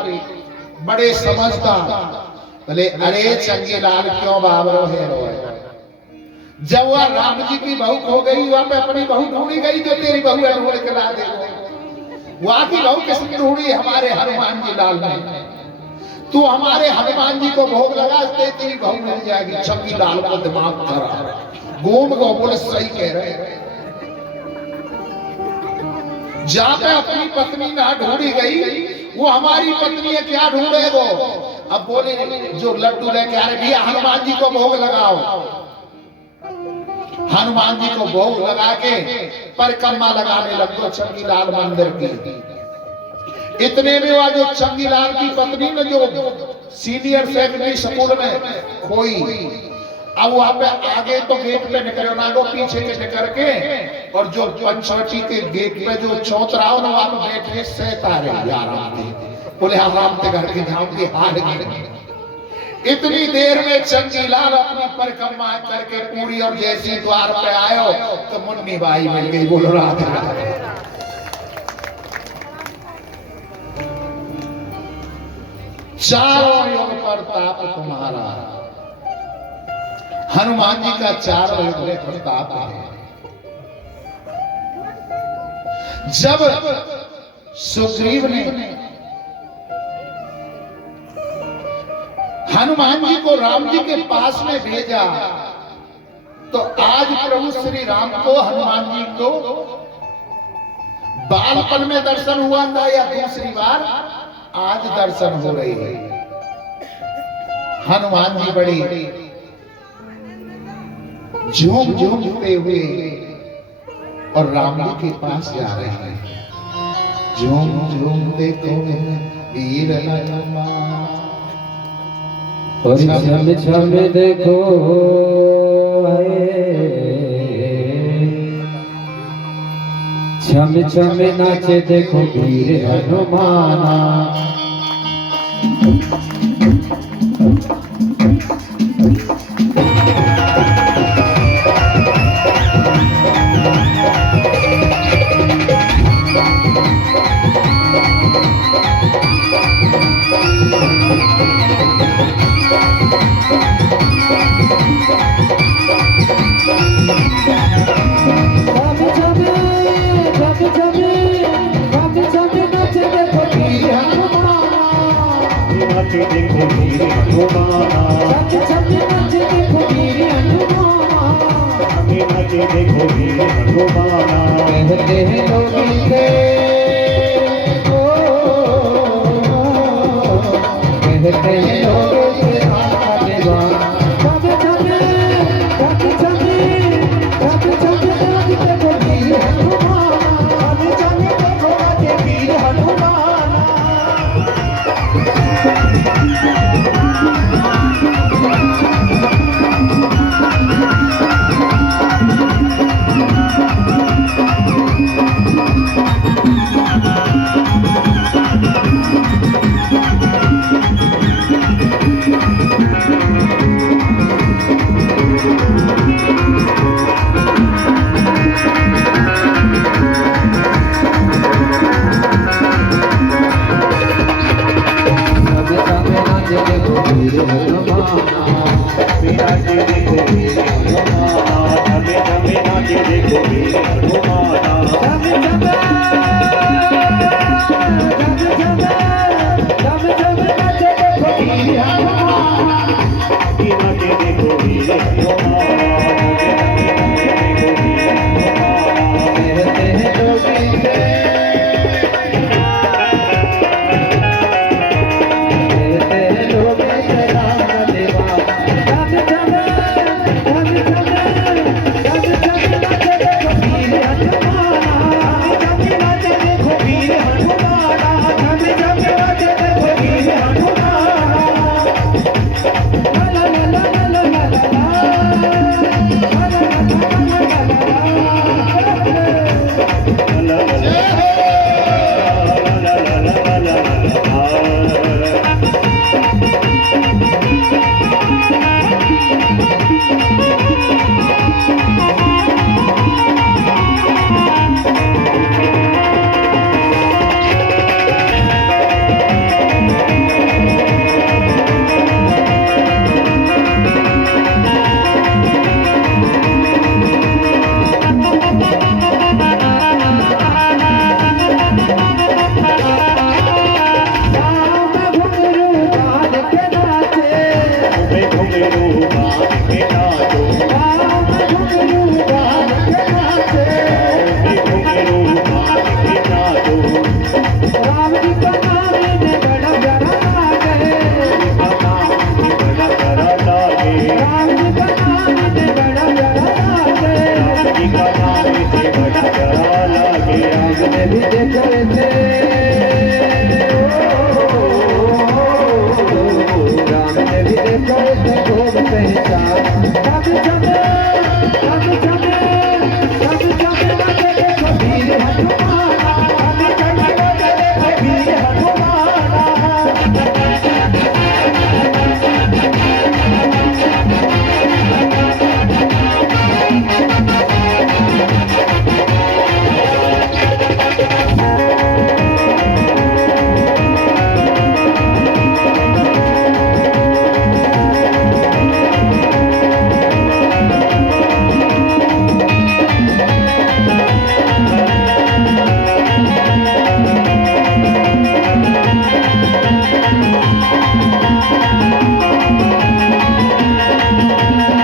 बड़े समझदार, बोले अरे चंगे लाल क्यों बाबरो है रोए। जब वह राम जी की बहू खो गई, वहां पे अपनी बहू ढूंढी गई जो तेरी बहू ढूंढ के ला दे। वहां की बहू किसने ढूंढी? हमारे हनुमान जी लाल ने। तू हमारे हनुमान जी को भोग लगा दे, तेरी बहू मिल जाएगी। चंगी लाल को दिमाग खराब, घूम को बोले सही कह रहे। जहां पे अपनी पत्नी ना ढूंढी गई, वो हमारी पत्नी है, क्या ढूंढे वो? अब बोले जो लड्डू लेके आ रहे भैया हनुमान जी को भोग लगाओ। हनुमान जी को भोग लगा के परिक्रमा लगाने लगो चंगीलाल मंदिर की। इतने में वह जो चंगीलाल की पत्नी ने जो सीनियर सेकेंडरी स्कूल में खोई, अब वहां पे आगे तो गेट पे निकले ना, वो पीछे के निकल के, और जो पंचवटी के गेट पे जो चौतराव ना वहां पे बैठे सहता रहे आराम से। बोले आराम से घर के जाऊंगी हार गए। इतनी देर में चंगीलाल अपनी परिक्रमा करके पूरी, और जैसी द्वार पे आयो तो मुन्नी बाई मिल गई। बोलो राधे राधे। चारों युग पर ताप तुम्हारा, हनुमान जी का चारों युग में प्रताप है। जब सुग्रीव ने हनुमान जी को राम जी के पास में भेजा, तो आज प्रभु श्री राम को हनुमान जी को बालपन में दर्शन हुआ था या दूसरी बार आज दर्शन हो रही है। हनुमान जी बड़ी झूम झूमते हुए और राम जी के पास जा रहे हैं। झूम झूम देखो वीर हनुमान, और छम छम देखो छम छम नाचे देखो वीर हनुमाना। देखो वीर हनुमाना, देखो वीर हनुमाना, देखो वीर हनुमाना। कहते हैं लोग इसे, कहते हैं लोग इसे आगे बढ़। देखो वीर हनुमाना, देखो वीर हनुमाना। देखो वीर हनुमान, देखो वीर हनुमान। कहते हैं जोगी से, कहते हैं जोगी से राम देवा। जब जब नाचे देखो वीर हनुमाना, जब नाचे देखो वीर हनुमाना, जब नाचे देखो वीर हनुमाना। ला ला ला ला ला ला ला ला, ला ला ला ला ला ला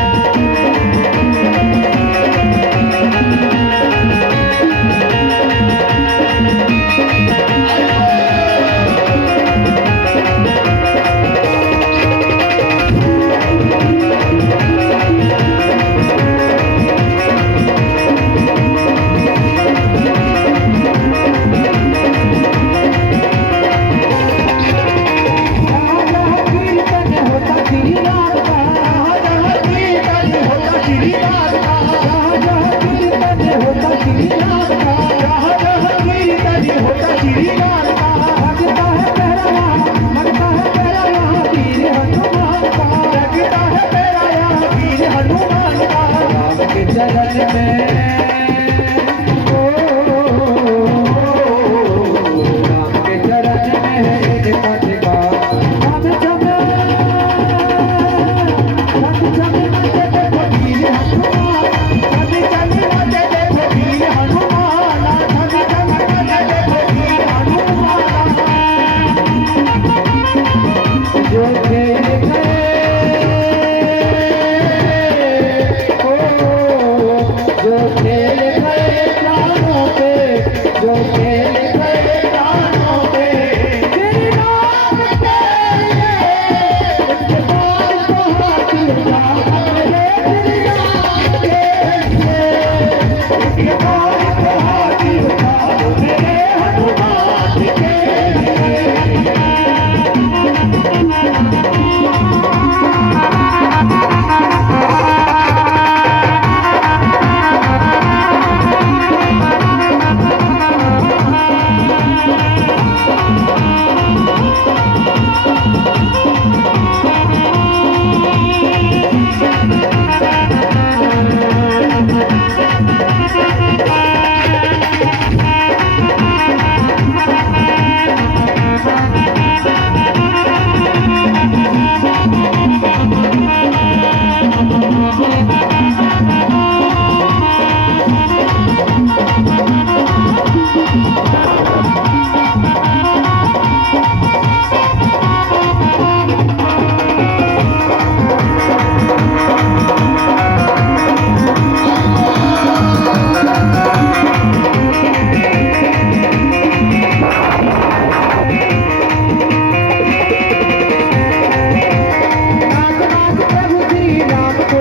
ला।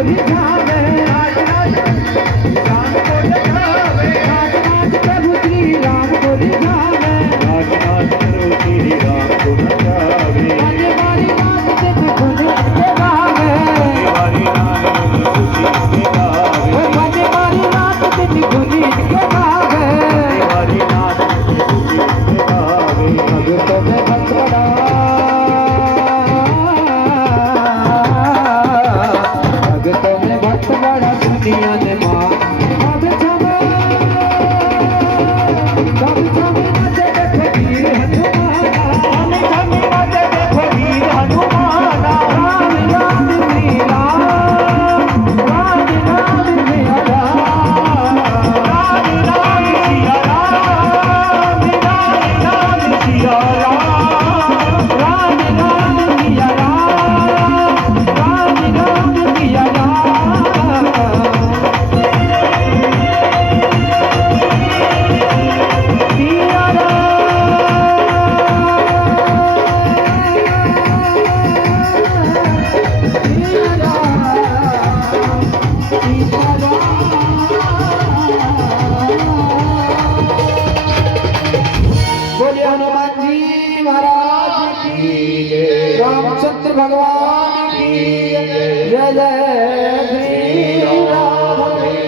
रिझावे, नाच नाच राम को जगावे, नाच नाच प्रभु श्री राम को रिझावे, नाच नाच करो श्री राम को नचावे, बाजे बारी नाच से धुन के गावे, बारी नाच खुशी के गावे, ओ बाजे बारी नाच से धुन के गावे, बारी नाच खुशी के गावे, भगतों में भक्त बड़ा, भगतों में भक्त बड़ा दुनिया ने मां, सब छमे नाचे देखो वीर हनुमाना, सब छमे नाचे देखो वीर हनुमाना, राम राम श्री राम, राम राम सिया राम, राम राम सिया राम, राम राम सिया राम, राम राम सिया राम, राम राम सिया बोलिए हनुमान जी महाराज की, रामचंद्र भगवान की जय, जय श्री राधे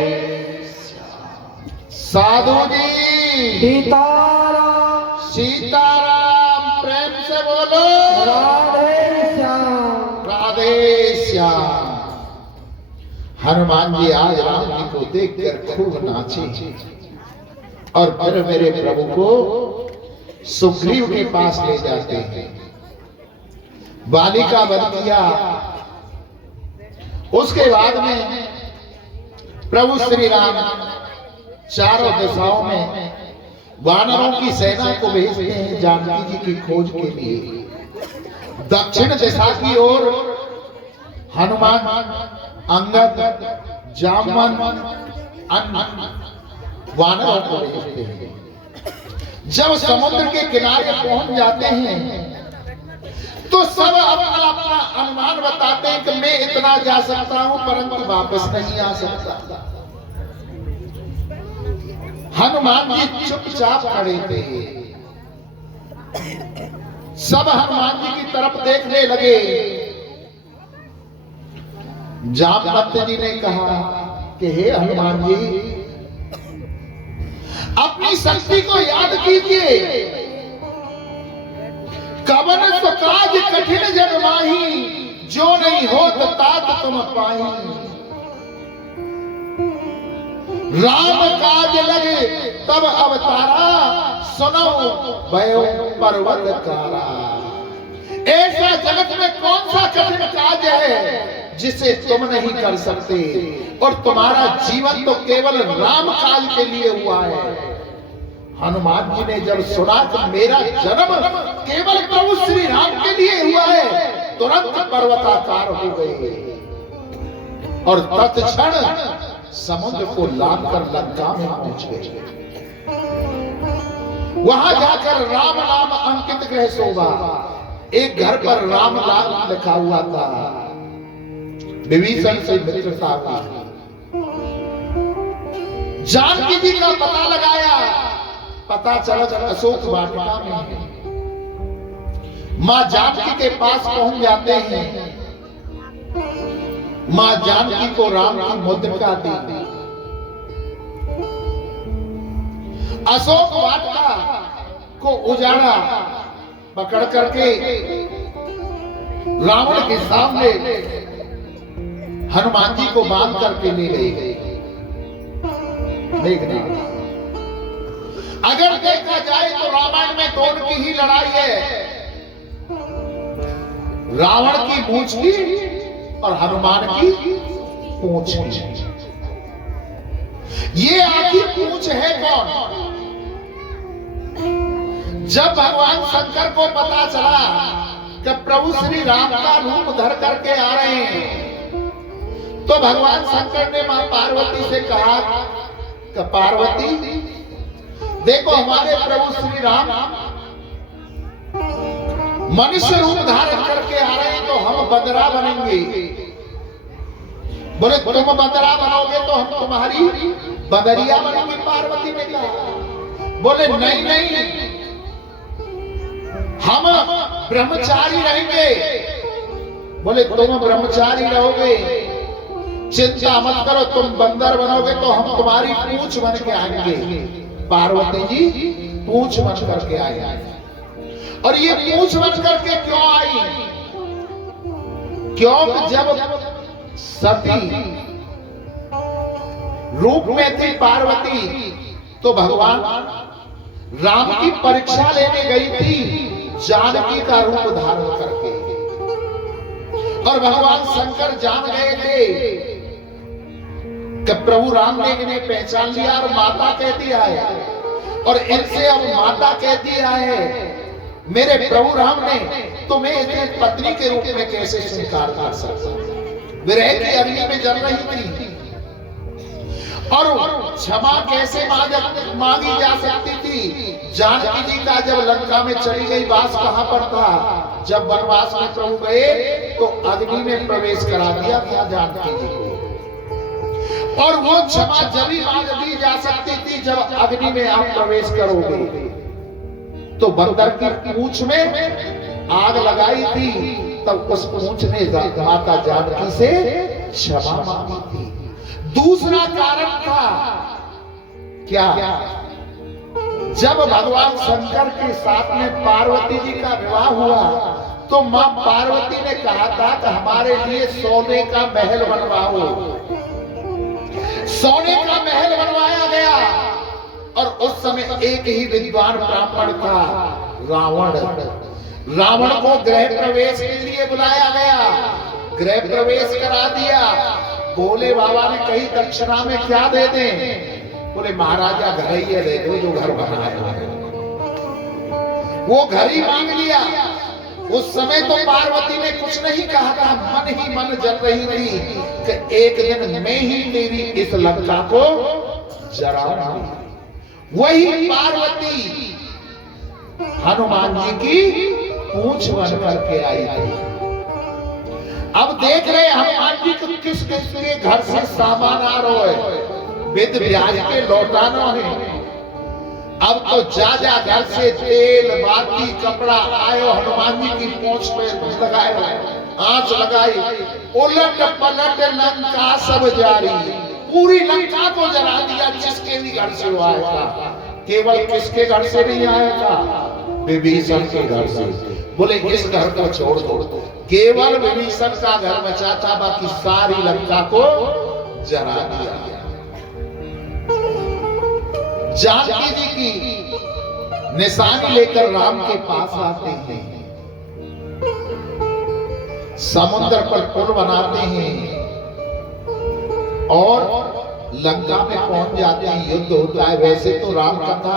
साधु जी सीताराम, सीताराम, प्रेम से बोलो राधे श्याम, राधे श्याम। हनुमान जी आज राम जी को देखकर खूब नाचे और फिर मेरे प्रभु को सुग्रीव के पास ले जाते हैं। बाली का वध किया, उसके बाद में प्रभु श्री राम चारों दिशाओं में वानरों की सेना को भेजते हैं जानकी जी की खोज के लिए। दक्षिण दिशा की ओर हनुमान, अंगद, जामवंत, अन्य वानरों को भेजते हैं। जब समुद्र के किनारे पहुंच जाते हैं तो सब अपना अपना अनुमान बताते हैं कि मैं इतना जा सकता हूं परंतु वापस नहीं आ सकता। हनुमान जी चुपचाप खड़े थे। सब हनुमान जी की तरफ देखने लगे। जामवंत जी ने कहा कि हे हनुमान जी, अपनी शक्ति को याद कीजिए। कवन सो काज कठिन जग माही, जो नहीं हो तात तुम पाही। राम काज लगे तब अवतारा, सुनो भयो पर्वत कारा। ऐसा जगत में कौन सा कठिन काज है जिसे तुम नहीं कर सकते, और तुम्हारा जीवन तो केवल राम काज के लिए हुआ है। हनुमान जी ने जब सुना कि मेरा जन्म केवल प्रभु श्री राम के लिए हुआ है, तुरंत पर्वताकार हो गए और तत्क्षण समुद्र को लांघकर लंका में पहुंच गए। वहां जाकर राम नाम अंकित गृह शोभा। एक घर पर राम नाम लिखा हुआ था। विभीषण से मित्रता की। जानकी जी का पता लगाया, पता चला अशोक वाटिका में है। मां जानकी के पास पहुंच जाते हैं। मां जानकी को राम की मुद्रिका दी। अशोक वाटिका को उजाड़ा, पकड़ करके रावण के सामने हनुमान जी को बांध करके ले गए। देखना, अगर देखा जाए तो रामायण में दोनों की ही लड़ाई है। रावण की मूंछ की और हनुमान की पूंछ की। ये आखिर पूंछ है कौन? जब भगवान शंकर को पता चला कि प्रभु श्री राम का रूप धर करके आ रहे हैं, तो भगवान शंकर ने मां पार्वती से कहा कि पार्वती देखो, हमारे प्रभु श्री राम मनुष्य रूप धारण करके आ रहे हैं, तो हम बदरा बनेंगे। बोले तुम बंदरा बनोगे तो हम तुम्हारी बंदरिया बनेंगे, पार्वती ने कहा। बोले नहीं नहीं, हम ब्रह्मचारी रहेंगे। बोले तुम ब्रह्मचारी रहोगे, चिंता मत करो, तुम बंदर बनोगे तो हम तुम्हारी पूंछ बन के आएंगे। पार्वती जी पूंछ बन करके आए। और ये पूंछ बन करके क्यों आई? क्योंकि जब सती रूप में थी पार्वती, तो भगवान राम की परीक्षा लेने गई थी जानकी का रूप धारण करके। और भगवान शंकर जान गए थे कि प्रभु राम ने इन्हें पहचान लिया और माता कह दिया है, और इनसे अब माता कह दिया है। मेरे प्रभु राम ने तुम्हें एक पत्नी के रूप में कैसे स्वीकार कर सकता? विरह की अग्नि में जल रही थी, और क्षमा कैसे मांगी जा सकती थी? जानकी जी का जब लंका में चली गई, वास कहां पर था? जब वनवास में प्रभु गए तो अग्नि में प्रवेश करा दिया था जानकी जी को। और वो क्षमा जब ही मांग दी जा सकती थी जब अग्नि में आप प्रवेश करोगे। तो बंदर की पूंछ में आग लगाई थी, तब उस पूंछ ने माता जानकी से क्षमा मांगी थी। दूसरा कारण था क्या? जब भगवान शंकर के साथ में पार्वती जी का विवाह हुआ, तो मां पार्वती ने कहा था कि हमारे लिए सोने का महल बनवाओ। सोने का महल बनवाया गया, और उस समय एक ही विद्वान ब्राह्मण था, रावण। रावण को गृह प्रवेश के लिए बुलाया गया, गृह प्रवेश करा दिया। बोले बाबा ने कही दक्षिणा में क्या दे दें? बोले महाराजा घर ही दे दो जो घर बनाया है। वो घर ही मांग लिया। उस समय तो पार्वती ने कुछ नहीं कहा था, मन ही मन जल रही थी कि एक दिन मैं ही मेरी इस लंका को जलाऊंगी। वही पार्वती हनुमान जी की पूंछ बन करके आई थी। अब देख रहे हनुमान जी को किस किस के घर से सामान आ रहा है, विद ब्याज के लौटाना है। अब तो जा घर से तेल बाती कपड़ा आयो, हनुमान जी की पूंछ पे लगाए, आंच लगाई, उलट पलट लंका सब जारी, पूरी लंका को जला दिया। जिसके भी घर से वो आया था, केवल किसके घर से नहीं आया था? विभीषण के घर से। बोले इस घर को छोड़ दो, केवल विभीषण का घर बचा था, बाकी सारी लंका को जला दिया। जानकी जी की निशानी लेकर राम के पास आते हैं, समुद्र पर पुल बनाते हैं और लंका में पहुंच जाते हैं। युद्ध होता है। वैसे तो राम कथा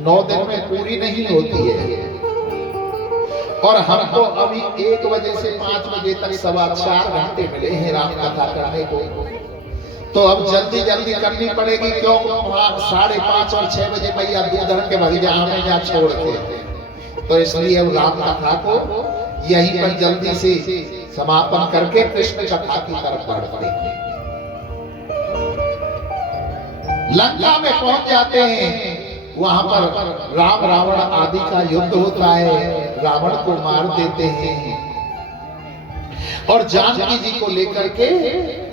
9 दिन में पूरी नहीं होती है, और हमको अभी 1 बजे से 5 बजे तक 4.25 घंटे मिले हैं राम कथा करने को। तो अब जल्दी जल्दी करनी पड़ेगी, क्यों? 5:30 और 6 बजे भैया दूधर के भैया हमें यहाँ छोड़ के, तो इसलिए अब राम कथा को यहीं पर जल्दी से समापन करके कृष्ण कथा की तरफ बढ़ते हैं। लंका में पहुंच जाते हैं। वहां पर राम रावण आदि का युद्ध होता है, रावण को मार देते हैं और जानकी जी को लेकर के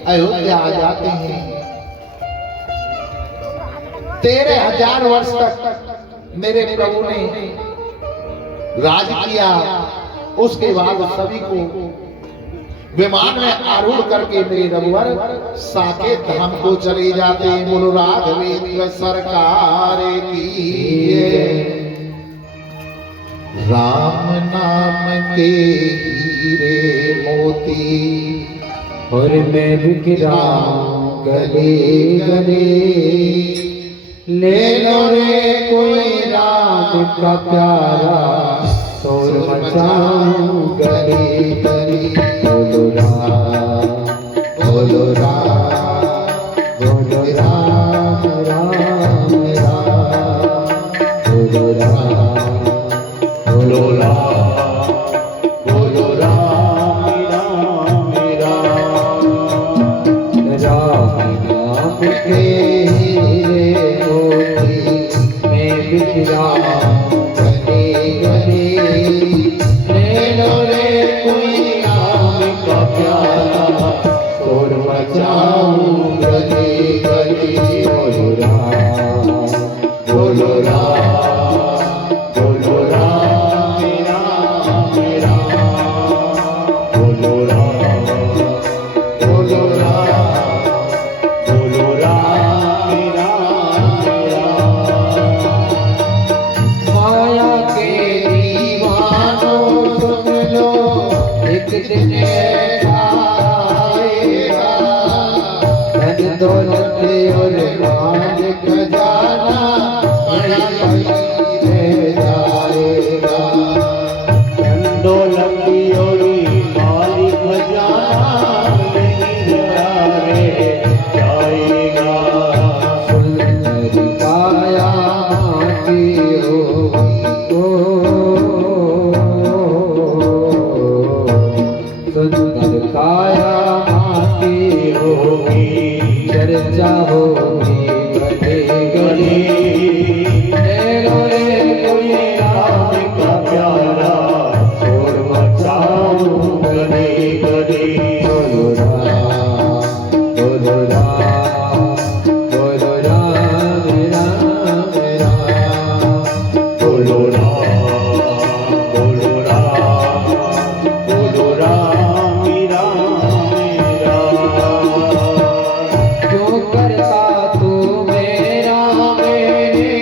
अयोध्या आ जाते हैं। 13,000 वर्ष तक मेरे प्रभु ने राज किया। उसके बाद सभी को विमान में आरूढ़ करके मेरे रघुवर साकेत धाम को चले जाते हैं। बोलो राघवेंद्र सरकार की। राम नाम के हीरे मोती और मैं बिखराऊं गले गले, ले लो रे कोई राम का प्यारा, शोर मचाऊं गले गले। बोलो राम बोलो राम बोलो राम राम राम, बोलो राम बोलो राम बोलो राम राम राम। आपके हीरे मोती में बिखरा गली गली। ले लो रे कोई नाम का प्याला, शोर मचाऊं गली गली। बोलो राम, बोलो राम, बोलो राम राम राम, बोलो राम, बोलो राम, बोलो राम राम राम। माया के दीवानों सुन लो, एक दिन ऐसा आएगा, धन दौलत और माल खजाना बड़ा ही रह जाएगा। धन दौलत और माल खजाना नहीं रह जाएगा। सुंदर काया माटी सुंदर काया माटी होगी चर्चा होगी गली गली। ले लो रे कोई राम का प्यारा, शोर मचाऊं गली गली। बोलो राम, बोलो राम, बोलो राम राम राम। बोलो राम, बोलो राम, बोलो राम राम राम। जो करता तू मेरा मैंने,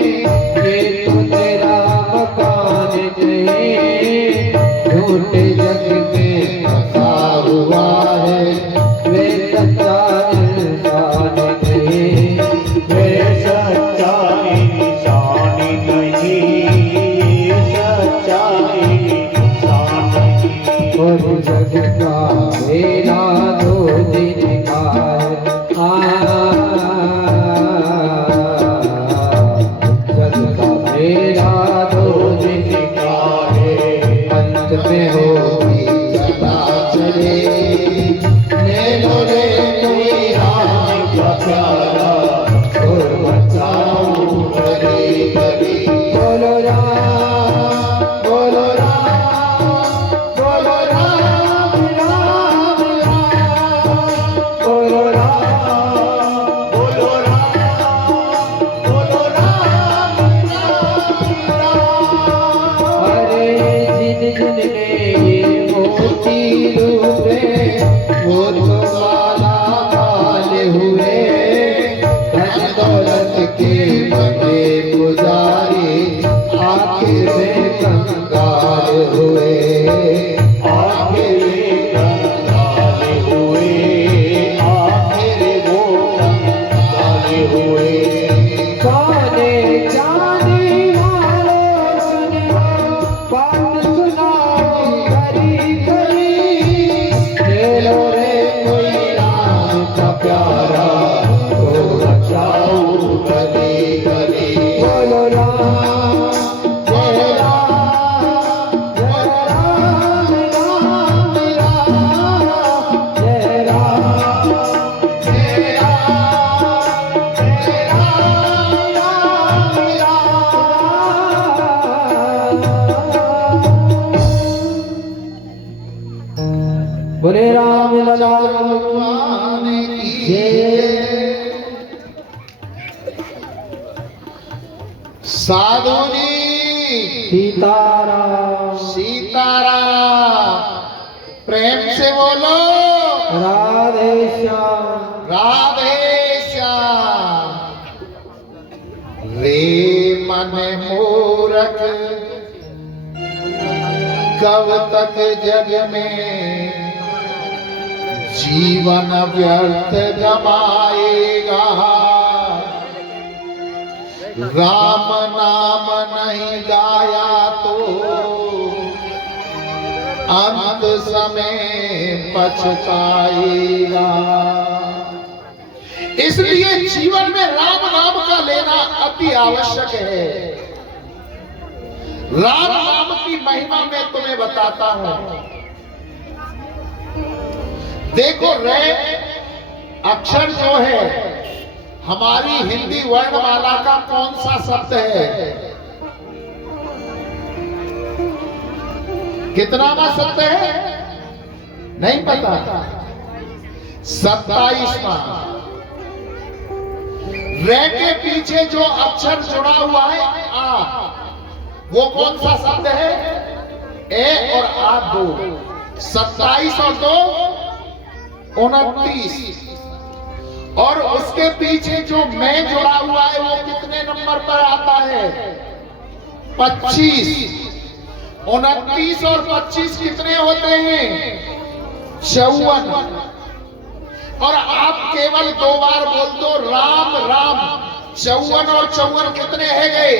ये तो तेरा मकान नहीं। झूठे जग में फंसा हुआ है, वे सच्चा इंसान नहीं। वे सच्चा इंसान नहीं, सच्चा इंसान नहीं। और जग का मेरा दो दिन का है, जग का मेरा दो दिन का है। अंत में होगी चला चले। ले लो रे कोई राम का प्यारा, शोर मचाऊं गली गली। बोलो राम, बोलो राम, बोलो राम राम राम। बोलो राम, बोलो राम, बोलो राम राम राम। अरे जिन जिन ने ये मोती लूटे, वो तो माला माल हुए। धन दौलत के बड़े पुजारी आखिर में कंगाल हुए। आखिर कंगाल हुए, आखिर वो कंगाल हुए। गाने जाने वालों सुनो, बात सुनाओ करी करी। ले लो रे कोई राम का प्यारा, तो बचाओ गली गली। बोलो राम, जय राम, जय राम राम राम। जय राम, जय राम, जय राम राम राम। बोले राम लला भगवान की जय। साधुनी सीताराम, सीताराम, प्रेम से बोलो राधे श्याम, राधे श्याम। रे मन मूरख कब तक जग में जीवन व्यर्थ गमाएगा। राम नाम नहीं गाया तो अंत समय पछताएगा। इसलिए जीवन में राम नाम का लेना अति आवश्यक है। राम नाम की महिमा मैं तुम्हें बताता हूं। देखो रे अक्षर जो है हमारी हिंदी वर्णमाला का कौन सा शब्द है? कितनावा शब्द है? नहीं पता। 27वां। रे के पीछे जो अक्षर जुड़ा हुआ है आ, वो कौन सा शब्द है? ए और आ दो। 27 और 2 29। और उसके पीछे जो मैं जुड़ा हुआ है वो कितने नंबर पर आता है? 25। 29 और 25 कितने होते हैं? 54। और आप केवल 2 बार बोल दो राम राम। 54 और 54 कितने है गए?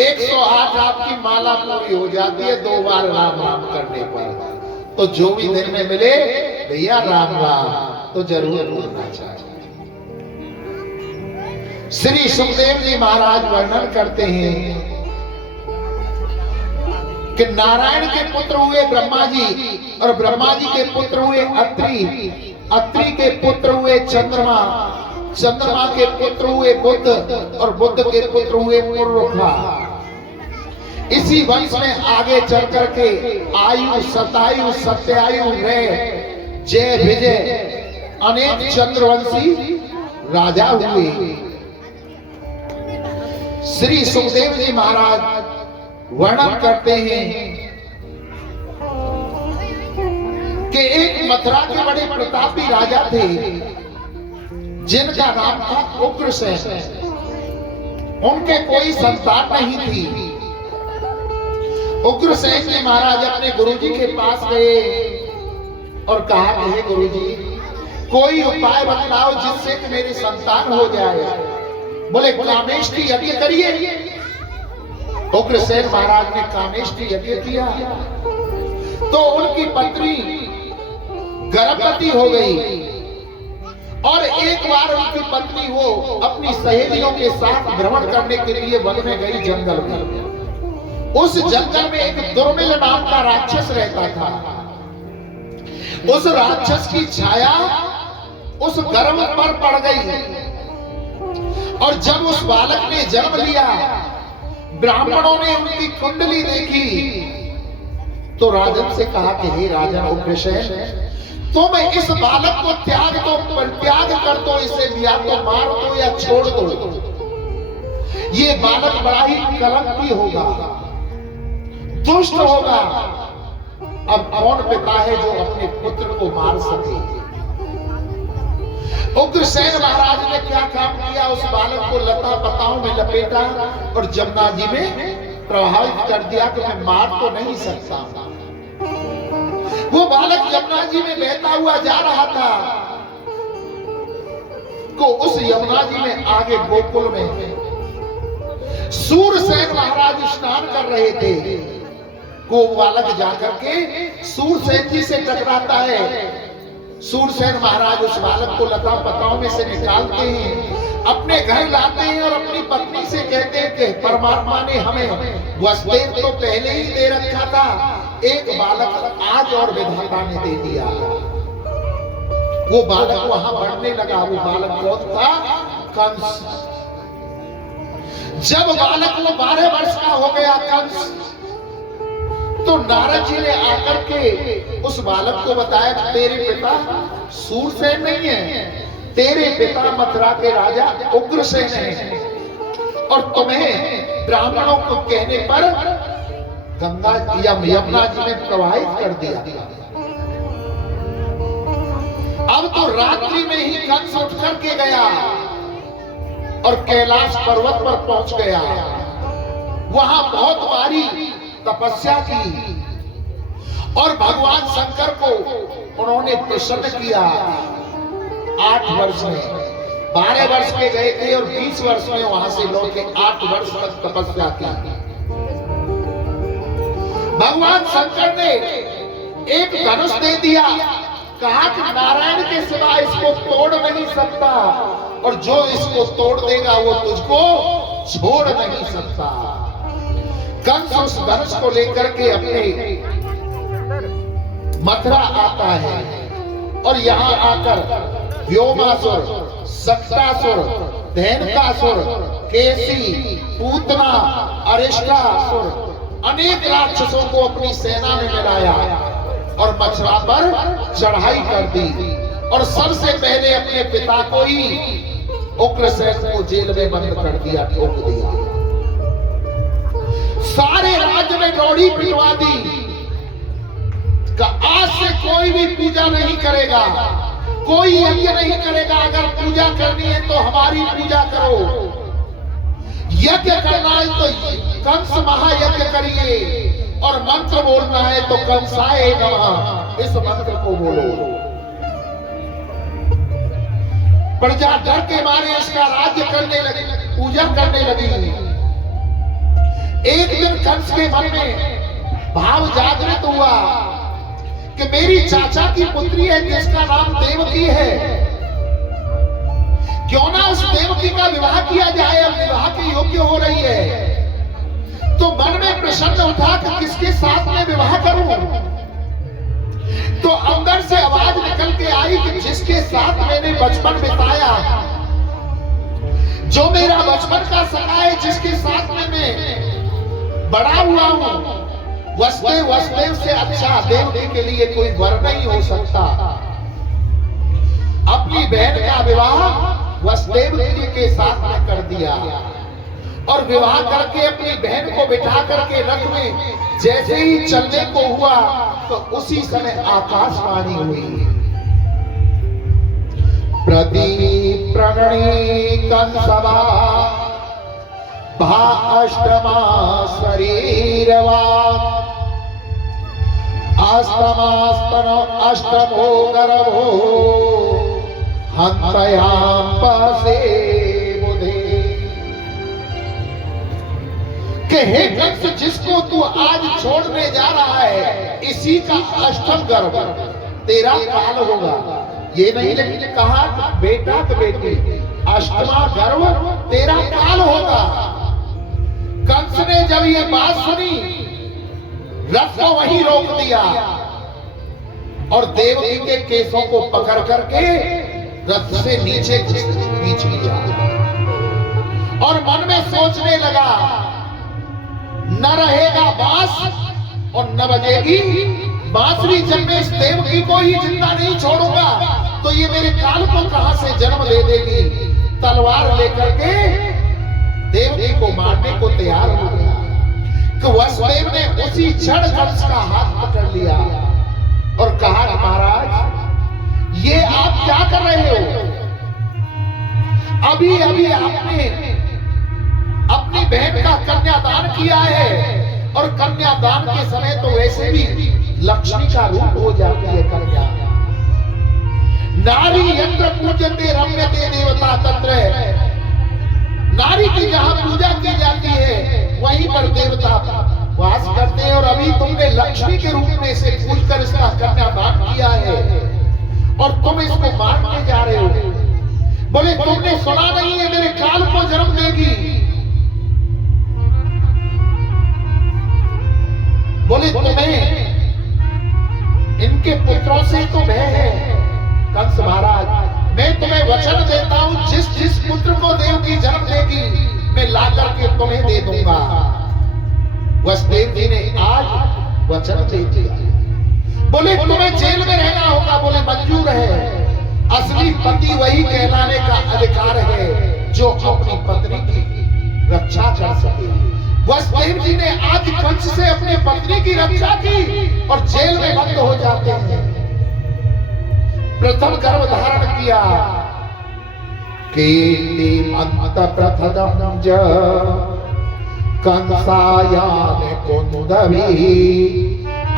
108। आपकी माला पूरी हो जाती है 2 बार राम राम करने पर। तो जो भी दिन में मिले भैया राम राम तो जरूर बोलना चाहिए। श्री सुखदेव जी महाराज वर्णन करते हैं कि नारायण के पुत्र हुए ब्रह्मा जी और ब्रह्मा जी के पुत्र हुए अत्रि, अत्रि के पुत्र हुए चंद्रमा, चंद्रमा के पुत्र हुए बुध और बुध के पुत्र हुए पुरुषा। इसी वंश में आगे चल करके आयु, शतायु, सत्यायु, रे, जय, विजय अनेक चंद्रवंशी राजा हुए। श्री सुखदेव जी महाराज वर्णन करते हैं कि एक मथुरा के बड़े प्रतापी राजा थे जिनका नाम था उग्रसेन। उनके कोई संतान नहीं थी। उग्रसेन जी महाराज अपने गुरुजी के पास गए और कहा कि हे गुरुजी, कोई उपाय बतलाओ जिससे कि मेरी संतान हो जाए। बोले कामेष्टि यज्ञ करिए। उग्रसेन महाराज ने कामेष्टि यज्ञ किया तो उनकी पत्नी गर्भवती हो गई। और एक बार उनकी पत्नी वो अपनी सहेलियों के साथ भ्रमण करने के लिए वन में गई, जंगल में। उस जंगल में एक दुर्मिल नाम का राक्षस रहता था। उस राक्षस की छाया उस गर्भ पर पड़ गई और जब उस बालक ने जन्म लिया, ब्राह्मणों ने उनकी कुंडली देखी तो राजन से कहा कि हे राजन उग्रसेन, तुम इस बालक को त्याग कर दो, इसे या तो मार दो या छोड़ दो। ये बालक बड़ा ही कलंकी होगा, दुष्ट होगा। अब कौन पिता है जो अपने पुत्र को मार सके? उग्रसेन महाराज ने क्या काम किया? उस बालक को लता पताओं में लपेटा और जमुना जी में प्रवाहित कर दिया कि मैं मार तो नहीं सकता। वो बालक यमुना जी में बहता हुआ जा रहा था को उस यमुना जी में आगे गोकुल में सूरसेन महाराज स्नान कर रहे थे। को बालक जाकर के सूरसेन जी से टकराता है। सूरसेन महाराज उस बालक को लता पताओं में से निकालते हैं, अपने घर लाते हैं और अपनी पत्नी से कहते हैं कि परमात्मा ने हमें वसुदेव तो पहले ही दे रखा था, एक बालक आज और विधाता ने दे दिया। वो बालक वहां बढ़ने लगा। वो बालक कौन था? कंस। जब बालक वो 12 वर्ष का हो गया कंस, तो नारद जी ने आकर के उस बालक को बताया कि तेरे पिता सूरसेन नहीं है, तेरे पिता मथुरा के राजा उग्रसेन हैं और तुम्हें ब्राह्मणों को कहने पर गंगा यमुना जी में प्रवाहित कर दिया। अब तो रात्रि में ही कंस उठ करके गया और कैलाश पर्वत पर पहुंच गया। वहां बहुत भारी तपस्या की और भगवान शंकर को उन्होंने प्रसन्न किया। 8 वर्ष में 12 वर्ष के गए थे और 20 वर्ष में वहां से लौटे। 8 वर्ष तक तपस्या की। भगवान शंकर ने एक धनुष दे दिया, कहा कि नारायण के सिवा इसको तोड़ नहीं सकता और जो इसको तोड़ देगा वो तुझको छोड़ नहीं सकता। कंस उस धनुष को लेकर के अपने मथुरा आता है और यहाँ आकर व्योमासुर सक्तासुर, धैनकासुर, केसी, पूतना, अरिष्टासुर, अनेक राक्षसों को अपनी सेना में मिलाया और मथुरा पर चढ़ाई कर दी और सबसे पहले अपने पिता को ही उग्रसेन को जेल में बंद कर दिया, ठोक दिया। सारे राज्य में दौड़ी पिटवा दी कि आज से कोई भी पूजा नहीं करेगा, कोई यज्ञ नहीं करेगा। अगर पूजा करनी है तो हमारी पूजा करो, यज्ञ करना है तो कंस महायज्ञ करिए और मंत्र बोलना है तो कंसाय नमः इस मंत्र को बोलो। प्रजा डर के मारे इसका राज्य करने लगी, पूजा करने लगी। एक दिन कंस के मन में भाव जागृत हुआ कि मेरी चाचा की पुत्री है जिसका नाम देवकी है, क्यों ना उस देवकी का विवाह किया जाए। अब विवाह के योग्य हो रही है तो मन में प्रश्न उठा कि किसके साथ में विवाह करूं। तो अंदर से आवाज निकल के आई कि जिसके साथ मैंने बचपन बिताया, जो मेरा बचपन का सखा है, जिसके साथ में मैं बड़ा हुआ हूं, वसुदेव से अच्छा देवकी के लिए कोई वर नहीं हो सकता। अपनी बहन का विवाह वसुदेव के साथ में कर दिया और विवाह करके अपनी बहन को बिठा करके रथ में जैसे ही चलने को हुआ तो उसी समय आकाशवाणी हुई, प्रदीप प्रणी कंसवा भा अष्टमा शरीरवा अष्टमास्तन अष्टमो गर्भो हन्तयाम पसे बुधे। कि हे कंस, जिसको तू आज छोड़ने जा रहा है इसी का अष्टम गर्भ तेरा काल होगा। ये नहीं लेकिन कहा बेटा तो बेटी, अष्टमा गर्भ तेरा काल होगा। कंस ने जब ये बात सुनी रथ को वहीं रोक दिया और देवकी के केसों को पकड़ करके रथ से नीचे खींच लिया और मन में सोचने लगा, न रहेगा बांस और न बजेगी बांसुरी। जब मैं इस देवकी को ही जिंदा नहीं छोड़ूंगा तो ये मेरे काल को कहां से जन्म दे देगी। तलवार लेकर के देवकी को मारने को तैयार हो गया कि वसुदेव ने उसी क्षण कंस का हाथ पकड़ लिया और कहा, महाराज ये आप क्या कर रहे हो? अभी अभी आपने अपनी बहन का कन्यादान किया है और कन्यादान के समय तो वैसे भी लक्ष्मी का रूप हो जाती है कन्या। नारी यंत्र पूजते रम्यते देवता तत्र, नारी की जहां पूजा की जाती है वहीं पर देवता वास करते हैं। और अभी तुमने लक्ष्मी के रूप में इसे पूजकर इसका कन्यादान किया है और तुम इसको मारने जा रहे हो। बोले तुमने सुना नहीं है मेरे काल को जन्म देगी। बोले तुम्हें इनके पुत्रों से तो भय है। कंस महाराज, मैं तुम्हें वचन देता हूं जिस जिस पुत्र को देवकी जन्म देगी मैं ला करके तुम्हें दे दूंगा। वसुदेव जी ने आज वचन दे दिया। बोले तुम्हें जेल में रहना होगा। बोले मंजूर है। असली पति वही कहलाने का अधिकार है जो अपनी पत्नी की रक्षा कर सके। वसुदेव जी ने आज कंस से अपनी पत्नी की रक्षा की और जेल में बंद हो जाते हैं। प्रथम गर्भ धारण किया, कीर्तिमन्त प्रथम ज कंसायान कुन्दवी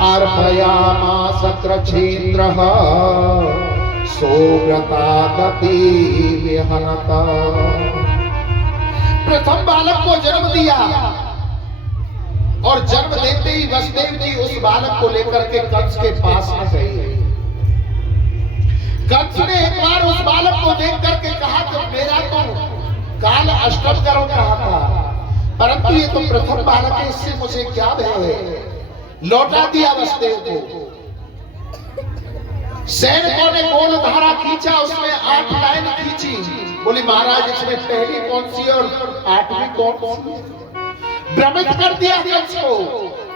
अर्पयामास त्रक्षेत्रः सोव्रतादपि विहनता। प्रथम बालक को जन्म दिया और जन्म देते ही वसुदेव जी उस बालक को लेकर के कंस के पास में गए। कंस ने एक बार उस बालक को देख करके कहा कि मेरा तो काल अष्टम गर्भ कहा था, परंतु ये तो प्रथम बालक है, इससे मुझे क्या भय है। लौटा दिया वसुदेव को। सैनिकों ने गोल धारा खींचा, उसमें 8 लाइन खींची। बोली महाराज इसमें पहली कौन सी और 8वीं कौन सी? भ्रमित कर दिया कंस को।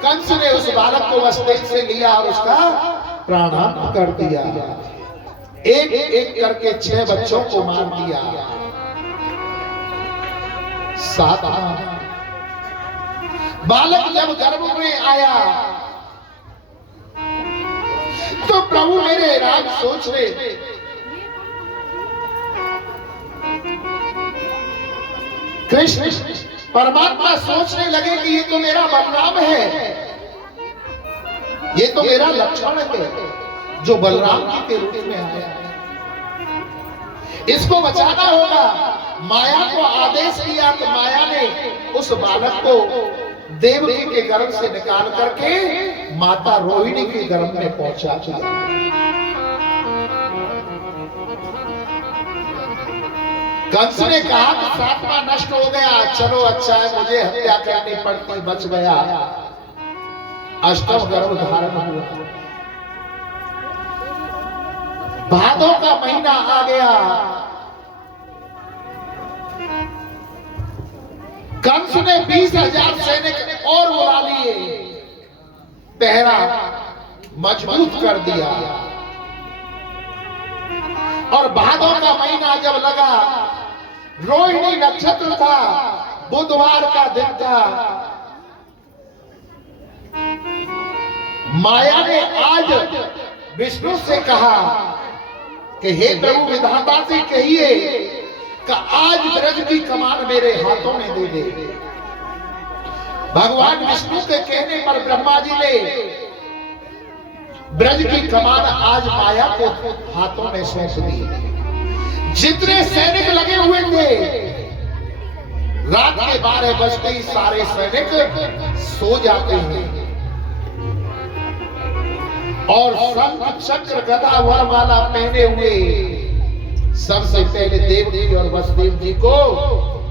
कंस ने उस बालक को वसुदेव से लिया और उसका प्राणांत कर दिया। एक एक करके 6 बच्चों को मार दिया। 7 बालक जब गर्भ में आया तो प्रभु मेरे राम सोच रहे, कृष्ण परमात्मा सोचने लगे कि ये तो मेरा बलराम है, ये तो मेरा लक्ष्मण है जो बलराम जी के रूप में आया, इसको बचाना होगा। माया को आदेश दिया तो माया ने उस बालक को देवकी के गर्भ से निकाल करके माता रोहिणी के गर्भ में पहुंचा दिया। कंस ने कहा कि 7वां नष्ट हो गया, चलो अच्छा है मुझे हत्या करनी पड़ती, बच गया। 8वां गर्भ धारण हुआ। भादों का महीना आ गया। कंस ने 20,000 सैनिक और बुला लिए, पहरा मजबूत कर दिया। और भादों का महीना जब लगा, रोहिणी नक्षत्र था, बुधवार का दिन था। माया ने आज विष्णु से कहा कि हे प्रभु विधाता से कहिए कि आज ब्रज की कमान मेरे हाथों में दे दे। भगवान विष्णु के कहने पर ब्रह्मा जी ने ब्रज की कमान आज माया को हाथों में सौंप दी। जितने सैनिक लगे हुए थे, रात के 12 बजते ही सारे सैनिक सो जाते हैं और शंख चक्र गदा वरमाला पहने हुए सबसे पहले देवकी और वसुदेव जी को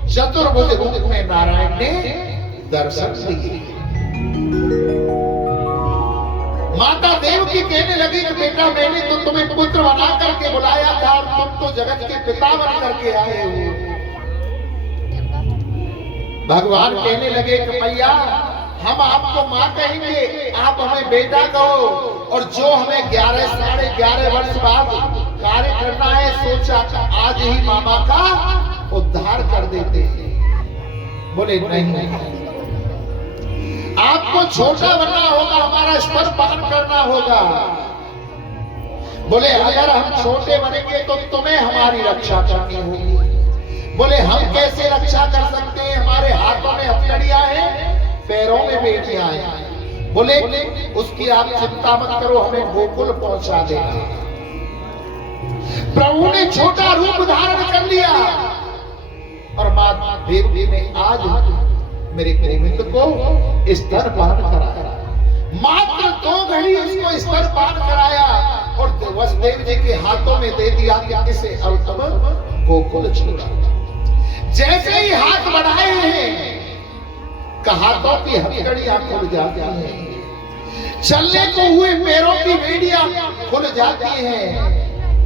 चतुर्भुज रूप में नारायण ने दर्शन दिए। माता देवकी कहने लगी कि बेटा मैंने तो तुम्हें पुत्र बना करके बुलाया था और तुम तो जगत के पिता बन करके आए हो। भगवान कहने लगे कि भैया हम आपको माँ कहेंगे, आप हमें बेटा कहो। और जो हमें 11 साढ़े 11 वर्ष बाद कार्य करना है, सोचा आज ही मामा का उद्धार कर देते हैं। बोले नहीं, आपको छोटा बनना होगा, हमारा स्तनपान करना होगा। बोले अगर हम छोटे बनेंगे तो तुम्हें हमारी रक्षा करनी होगी। बोले हम कैसे रक्षा कर सकते हैं, हमारे हाथों में हथकड़ियां हैं, पैरों में बेटियां हैं। बोले उसकी आप चिंता मत करो, हमें गोकुल पहुंचा देगा। प्रभु ने छोटा रूप धारण कर लिया और मां देवकी ने आज मेरे गोविंद को स्तनपान कराया। मात्र 2 घड़ी उसको स्तनपान कराया और वसुदेव जी के हाथों में दे दिया कि इसे अब तुम गोकुल छोड़ा। जैसे ही हाथ बढ़ाए हैं, हाथों की हथकड़ियां खुल जाती हैं, चलने को हुए पैरों की बेड़ियां खुल जाती हैं।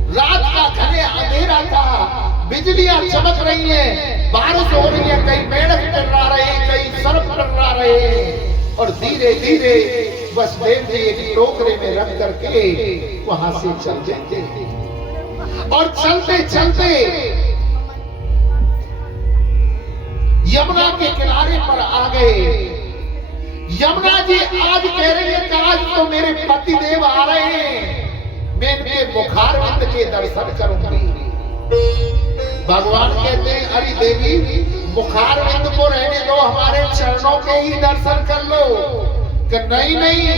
रात का घने अंधेरा था, बिजलियां चमक रही हैं, बारिश हो रही है, कई मेढक टकरा रहे हैं, कई सर्प टकरा रहे हैं। और धीरे धीरे वसुदेव जी एक टोकरे में रख करके वहां से चल जाते हैं। और चलते चलते यमुना के किनारे पर आ गए। यमुना जी आज कह रहे हैं कि आज तो मेरे पति देव आ रहे हैं, मैं इनके मुखारविंद के दर्शन करूंगी। भगवान कहते हैं अरे देवी मुखारविंद को रहने दो, हमारे चरणों के ही दर्शन कर लो। कि नहीं नहीं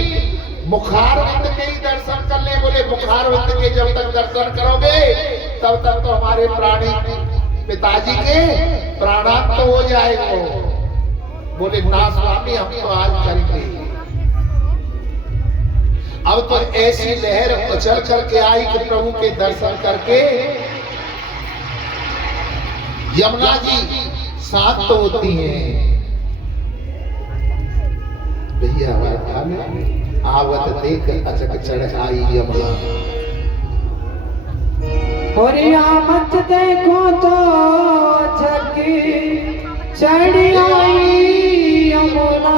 मुखारविंद के ही दर्शन कर ले। बोले मुखारविंद के जब तक दर्शन करोगे तब तक तो हमारे प्राणी पिताजी के प्राणांत तो हो जाएगा। बोले ना स्वामी हम तो आज करेंगे। अब तो ऐसी लहर उछल करके आई कि प्रभु के दर्शन करके यमुना जी शांत तो होती हैं। भैया आवत देख अचक चढ़ आई यमुना। और आमद देखो तो छकी चढ़ी आई यमुना।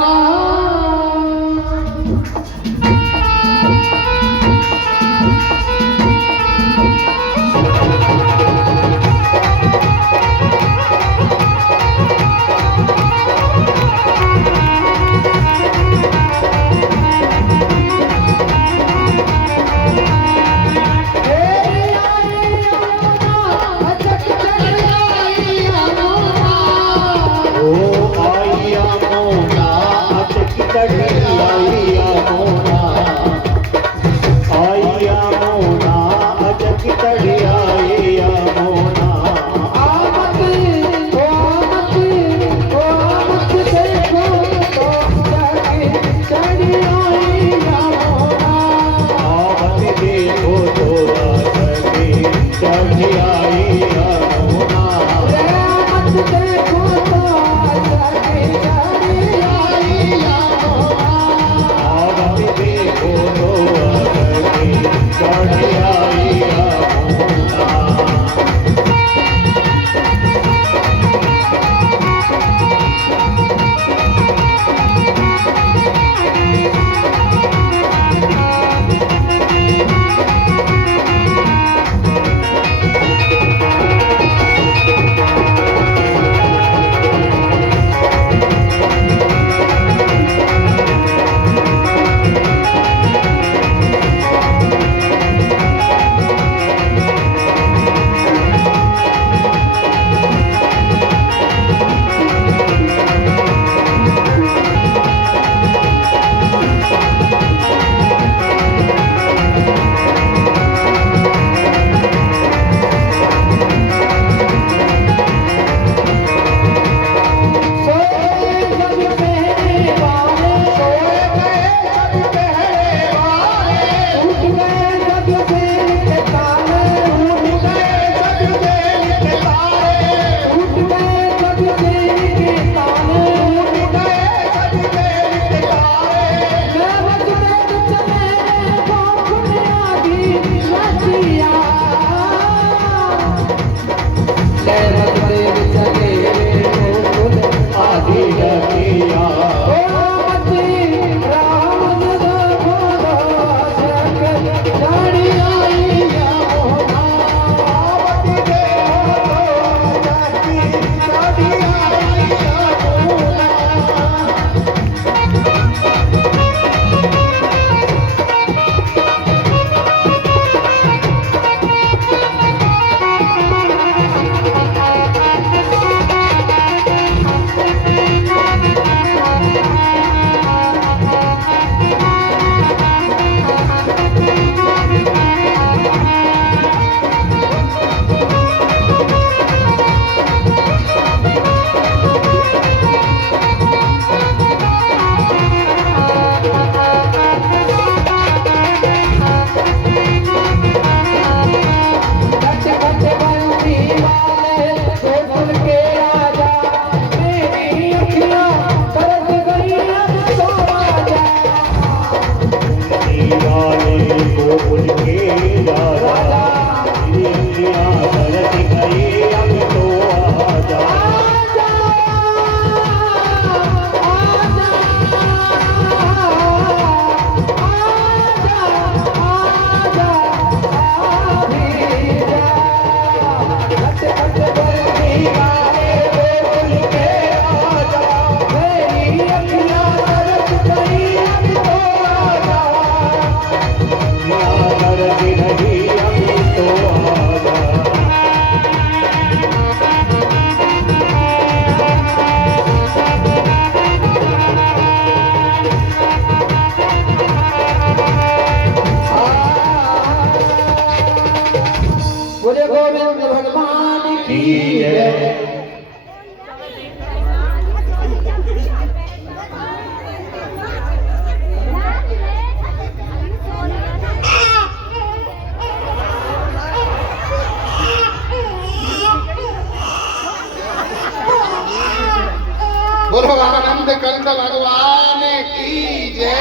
बोलो आनंद कंद भगवान की जय।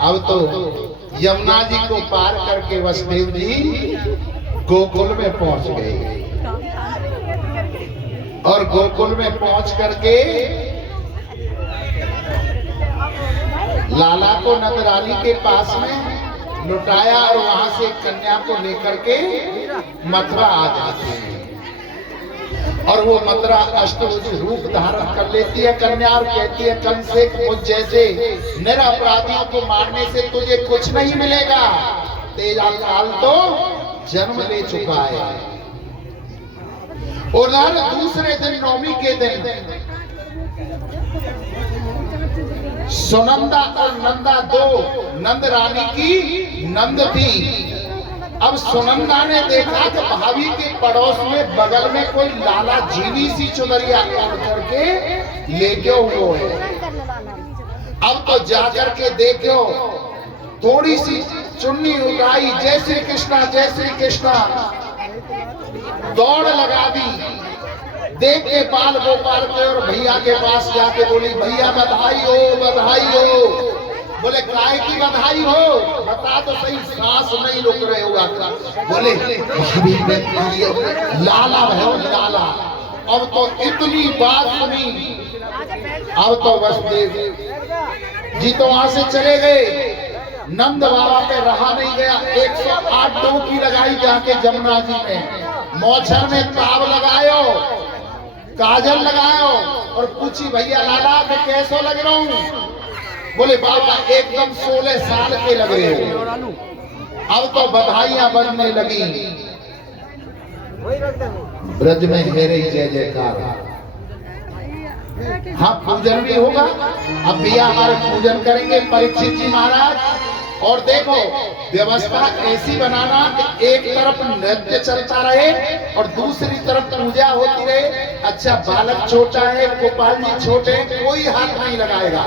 अब तो यमुना जी को पार करके वसुदेव जी गोकुल में पहुंच गए और गोकुल में पहुंच करके लाला को नंदरानी के पास में लुटाया और वहां से कन्या को लेकर के मथुरा आ जाते हैं और वो मथुरा अष्टभुज रूप धारण कर लेती है कन्या और कहती है कम से मुझ जैसे निरपराधियों को मारने से तुझे कुछ नहीं मिलेगा, तेरा काल तो जन्म ले चुका है। उधर दूसरे दिन नवमी के दिन सुनंदा और नंदा दो नंद रानी की नंद थी। अब सुनंदा ने देखा कि भाभी के पड़ोस में बगल में कोई लाला जीवी सी चुनरिया ओढ़ करके लेके हुए है। अब तो जाकर के देखो थोड़ी सी चुन्नी उठाई, जय श्री कृष्णा जय श्री कृष्णा, दौड़ लगा दी। देख के बाल गोपाल के और भैया के पास जाके बोली भैया बधाई हो बधाई हो। बोले काय की बधाई हो, बता तो सही, सांस नहीं रुक रहे होगा। बोले लाला भयो लाला। अब तो इतनी बात सुनी, अब तो बस जी तो वहां से चले गए। नंद बाबा पे रहा नहीं गया, 108 डुबकी लगाई जाके जमुना जी में, मोछर में ताव लगायो, काजल लगायो और पूछी भैया लाला मैं कैसो लग रहा हूँ। बोले बाबा एकदम 16 साल के लग रहे हो। अब तो बधाइयां बजने लगी, ब्रज में हेरे जय जयकार। हाँ पूजन भी होगा, अब भैया हमारे पूजन करेंगे परीक्षित जी महाराज। और देखो व्यवस्था ऐसी बनाना कि एक तरफ नृत्य चलता रहे और दूसरी तरफ पूजा होती रहे। अच्छा बालक छोटा है, गोपाल जी छोटे, कोई हाथ नहीं लगाएगा।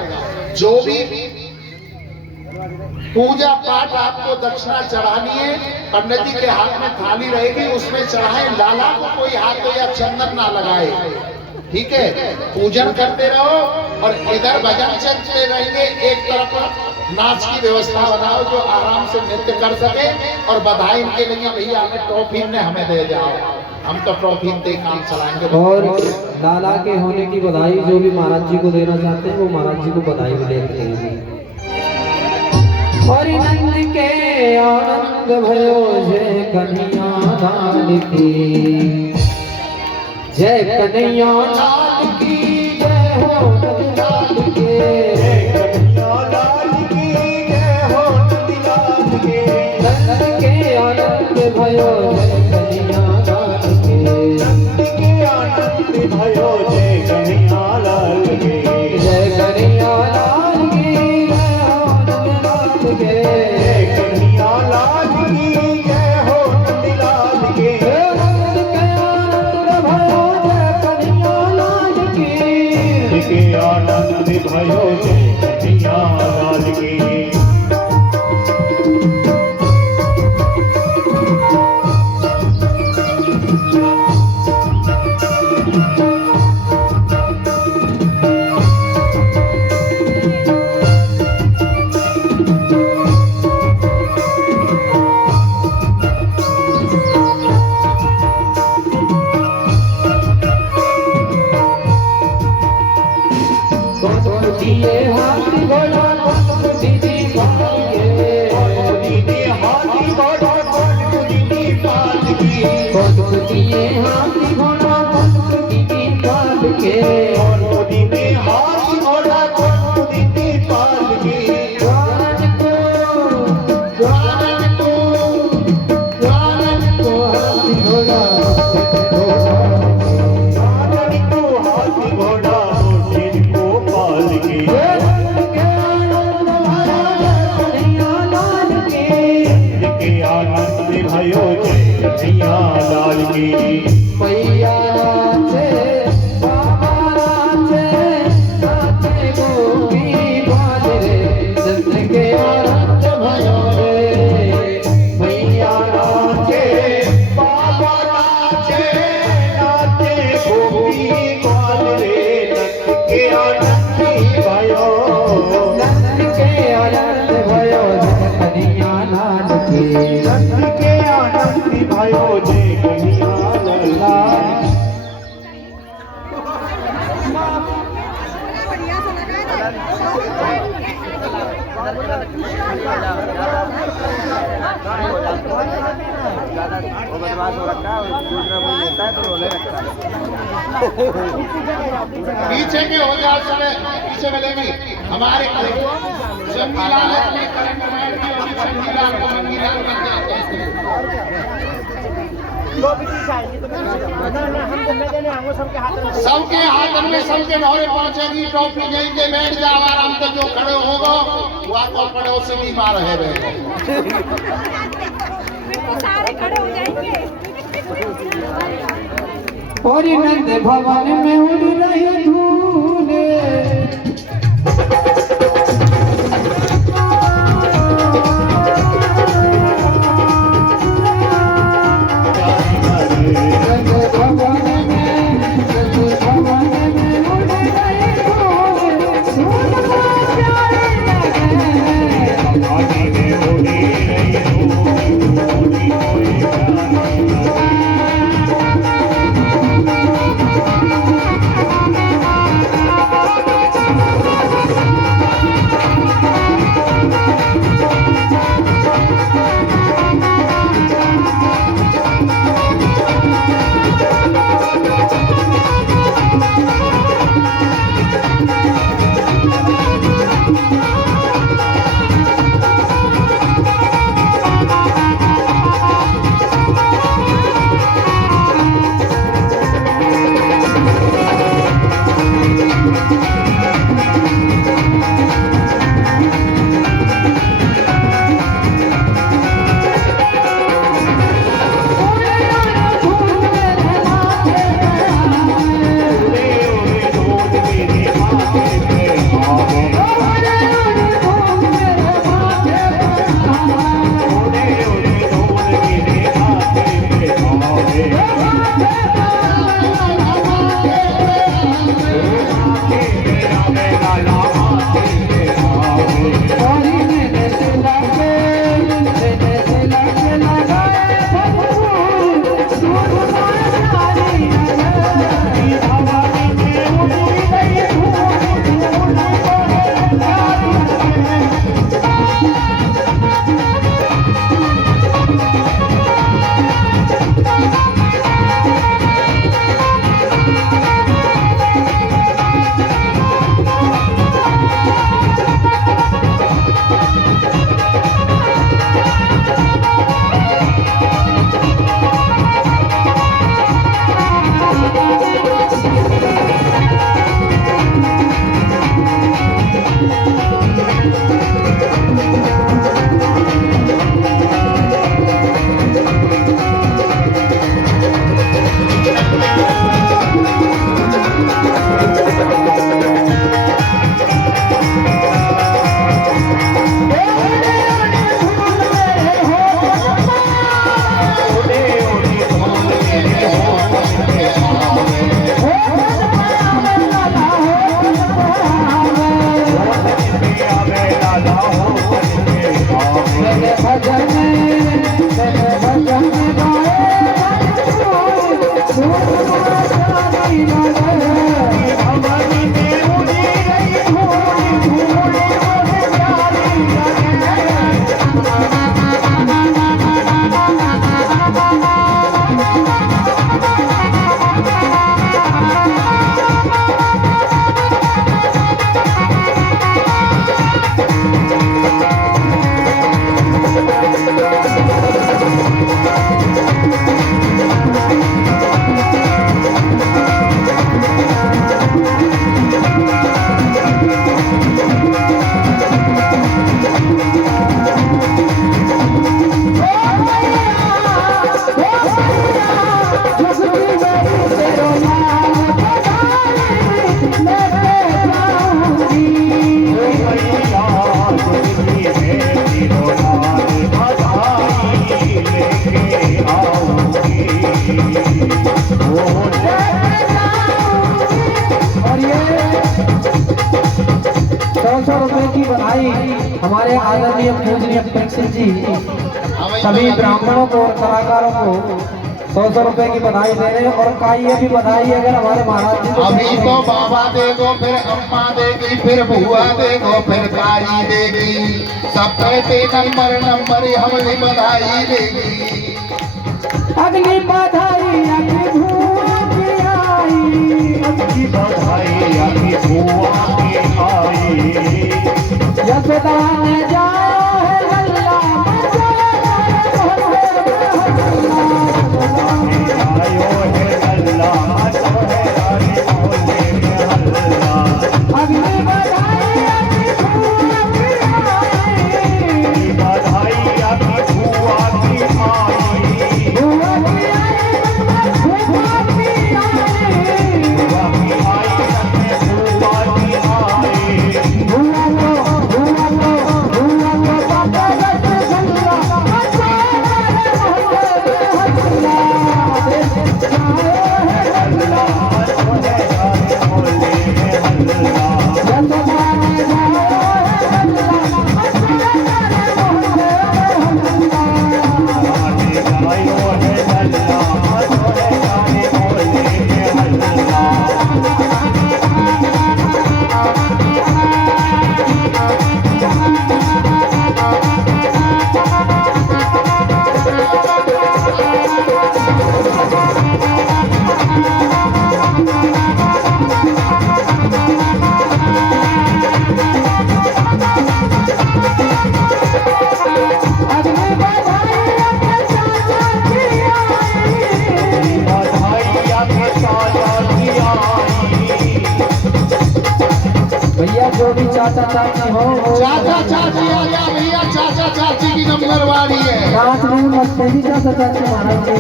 जो भी पूजा पाठ आपको दक्षिणा चढ़ानी है, पंडित जी के हाथ में थाली रहेगी उसमें चढ़ाए, लाला को कोई हाथ या चंदन ना लगाए, ठीक है। पूजन करते रहो और इधर भजन चलते रहेंगे। एक तरफ नाच की व्यवस्था बनाओ जो आराम से नृत्य कर सके और बधाई इनके लिए भैया हमें ट्रॉफी ने हमें दे जाओ, हम तो ट्रॉफी दे काम चलाएंगे। और लाला के होने की बधाई जो भी महाराज जी को देना चाहते हैं वो महाराज जी को बधाई भी देते हैं। और नंद के आनंद भयो जय कन्हैया लाल की, जय कन्हैया लाल की, जय हो नंद लाल के, जय कन्हैया लाल की, जय हो नंद लाल के। नंद के आनंद भयो जय कन्हैया लाल के, नंद के आनंद भयो जय कन्हैया लाल के, जय कन्हैया लाल की, जय हो नंद लाल के, जय कन्हैया लाल की, जय हो नंद लाल के। नंद के आनंद भयो जय कन्हैया लाल की, के आनंद भयो जय कन्हैया लाल की। हाथी घोड़ा दीदी पाल के, हाथी घोड़ा दीदी पाल के, हाथी घोड़ा दीदी पाल के, हाथी घोड़ा दीदी पाल के। हाथी घोड़ा हाथी घोड़ा जिनको पाल के, आनंद भयो जय कन्हैया लाल की। मैया नाचे बाबा नाचे, नाचे गोपी बाल रे, नंद के आनंद भयो रे। मैया नाचे बाबा नाचे, नाचे गोपी बाल रे, नंद के आनंद भयो, नंद के आनंद भयो जय कन्हैया लाल की, नंद के आनंद भयो वो बदमाश हो रखा है, दूसरा कोई लेता है तो रोने लगता है। पीछे के हो जाओ समय पीछे मिलेगी हमारे जंगीलाल अपने करंट मैन की और जंगीलाल को मंगीलाल बन जाते हैं। सबके हाथन में सबके नौरे पहुंचेगी टॉफी यहीं के बैठ जाओ आराम से जो खड़े होगा वो आपको पड़ोसी भी मार है सारे खड़े हो जाएंगे। और नंद भवन में उड़ रही धूले हमारे आदरणीय पूजनीय प्रेक्षक जी सभी ब्राह्मणों को और कलाकारों को 100 रुपए की बधाई दे रहे हैं। और काई ये भी बधाई अगर हमारे महाराज जी अभी तो बाबा देगो फिर अम्मा देगी फिर बुआ देगो फिर ताई देगी सब पैसे नंबर हम भी बधाई देगी। अगली बधाई अगली धुआं की आई, अगली बधाई अगली धुआं की आई। यशोदा ने जाया है हल्ला मचाया आयो है अल्लाह मचो है सारे मोहल्ले में हल्ला। अगली बधाई अगली धुआं की आई, अगली बधाई अगली धुआं की आई। धुआं की आई धुआं की आई, धुआं की आई रत्ने धुआं की आई। धुआं लो बाबा रस गंगा मचाया भैया जो भी चाचा चाची हो चाचा चाची आ गया भैया, चाचा चाची की नंबर वाली है। नाच नहीं मस्ते ही चाचा चाची महाराज जी।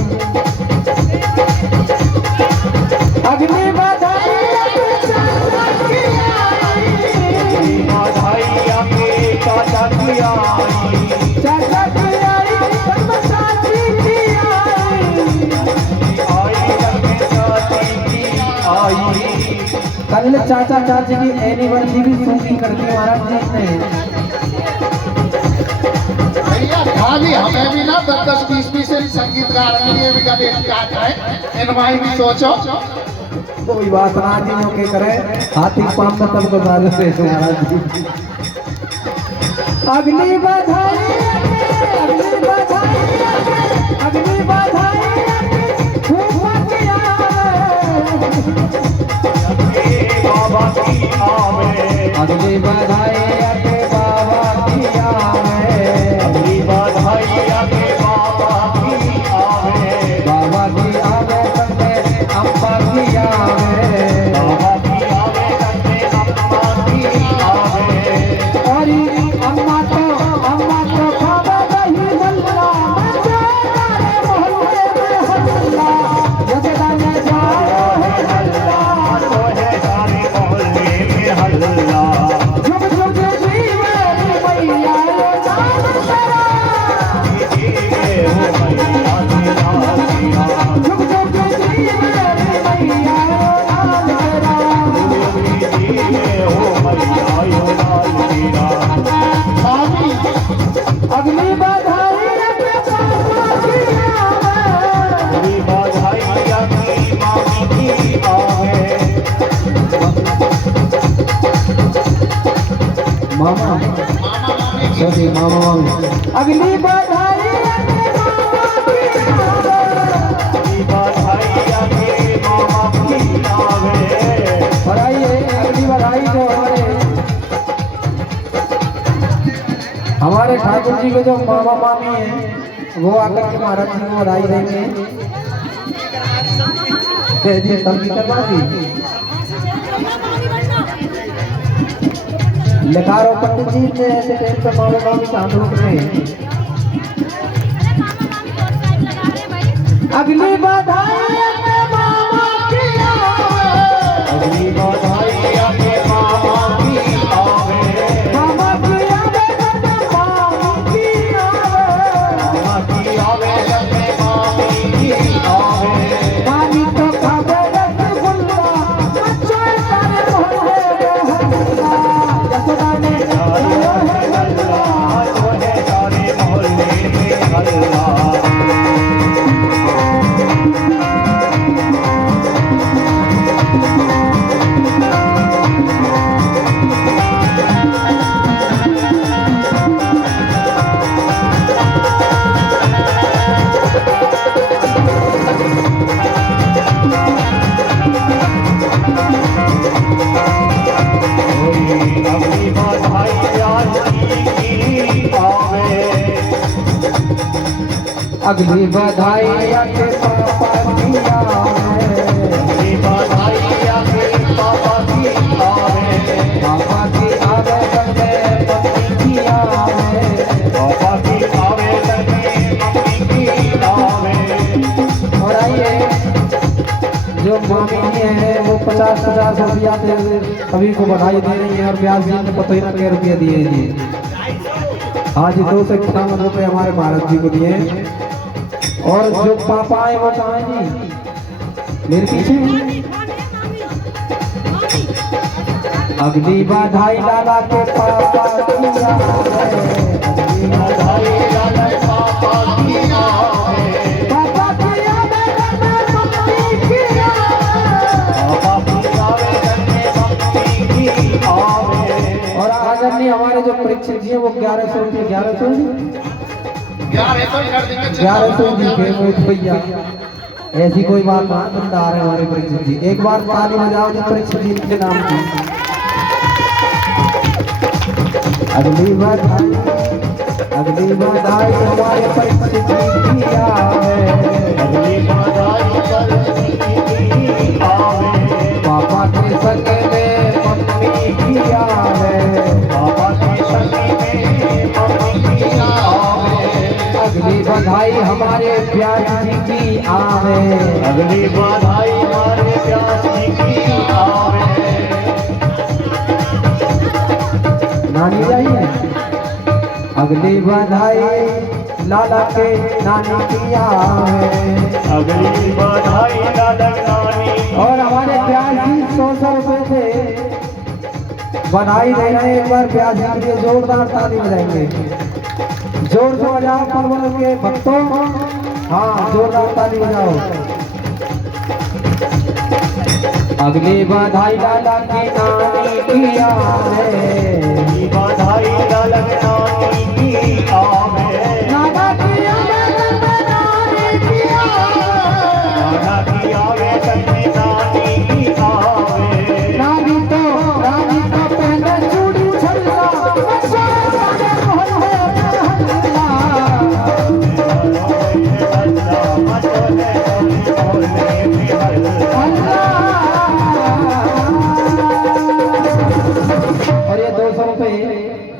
अगली बधाई अगली चाचा की आई, बधाई अगली चाचा की आई। चाचा की आई सब चाची की आई, आई रत्ने चाची की आई। कल चाचा चाची की एनिवर्सरी भी शूटिंग करती महाराज जी ने। भैया खाली हमें भी ना 10-10 20 संगीतकार के लिए भी का डेट काट है, इनवाई भी सोचो। कोई बात ना दिनों के करे हाथी पाम में तब को बाल पे महाराज जी। अगली बधाई अगली बधाई अगली बधाई धुआं की आई, बाबा की आवे। अगली बधाई अगले बाबा की आवे, अगली बधाई अगले बाबा की आवे। बाबा की आवे संगे अम्बा की आवे, बाबा की आवे रत्ने अम्मा की आवे। और अम्मा तो खावे दही हलवा मचाया रे मोहल्ले में हल्ला, यशोदा ने जाया है हल्ला तो है सारे मोहल्ले में हल्ला। झुक झुक जीवन मैया लो नाम तेरा, जीवे हो मैया तेरा तेरा। झुक झुक जीवन मैया लो नाम तेरा। जीवे हो मैया यो लाल तेरा। मामी अगली बधाई अगले बाबा की आवे, अगली बधाई अगली मामी की आवे। मामा सॉरी मामा मामी। अगली बधाई अगले बाबा की आवे, अगली बधाई अगली मामा की आवे। और आइए अगली बधाई जो हमारे ठाकुर जी के जो मामा मामी हैं वो आकर के महाराज जी को बधाई देंगे। कह दिए तब करवा दी लकारो पंडित जी ने ऐसे टाइम पे मामा मामी का हम लोग रहे। अगली बधाई अगले मामा की आवे, अगली बधाई अगले मामा की आवे। मामा की आवे बड़े मामी की आवे, मामा की आवे रत्ने मामी की आवे। मामी तो खावे रसगुल्ला मचाए सारे मोहल्ले में हल्ला, यशोदा ने जाया है हल्ला, तो है सारे मोहल्ले में हल्ला। अगली बधाई आके पापा की आवे, अगली बधाई आके पापा की आवे, पापा की आवे बंदे मम्मी की आवे, पापा की आवे लगे मम्मी की आवे। और आइए जो मामी जी है वो 50-50 रुपया दे सभी को बधाई दे रही है और ब्याज जी ने पता ही ना क्या रुपया दिए जी। आज 251 रुपये हमारे महाराज जी को दिए। और जो पापा है वो कहाँ है जी? मेरे पीछे। अगली बधाई लाला के पापा की आवे, अगली बधाई लाला पापा की आवे, पापा की आवे बंदे मम्मी की आवे। पापा की आवे लगे मम्मी की आवे। और आदरणीय हमारे जो परीक्षक जी है वो 1100 रुपये 1100 जी के मोहित भैया। ऐसी कोई बात ना बंदा आ रहे हमारे परीक्षक जी। एक बार ताली बजाओ जी परीक्षक जी के नाम की। अगली बधाई हमारे परीक्षक जी की आवे, अगली बधाई लगी की आवे, पापा के संग में मम्मी की आवे, पापा की सगी में मम्मी की आवे। अगली बधाई हमारे प्यार जी की आवे, अगली बधाई हमारे प्यास की आवे। नानी जाइए। अगली बधाई लाला के नानी की आवे, अगली बधाई लाला नानी। और हमारे प्यार जी 100 रुपए से बधाई दे रहे हैं। एक बार प्यार जी के लिए जोरदार ताली बजाएंगे। जोर से बजाओ परवल के भक्तों। हाँ जोरदार ताली बजाओ। अगली बधाई लाला की नानी की आवे, अगली बधाई लाला नानी की आवे, नाना की आवे नानी की आवे, नाना की आवे कन्ने नानी की आवे। नानी तो पहले चूड़ी छल्ला, बच्चा बड़े मोहन है हल्ला। और ये 200 रुपये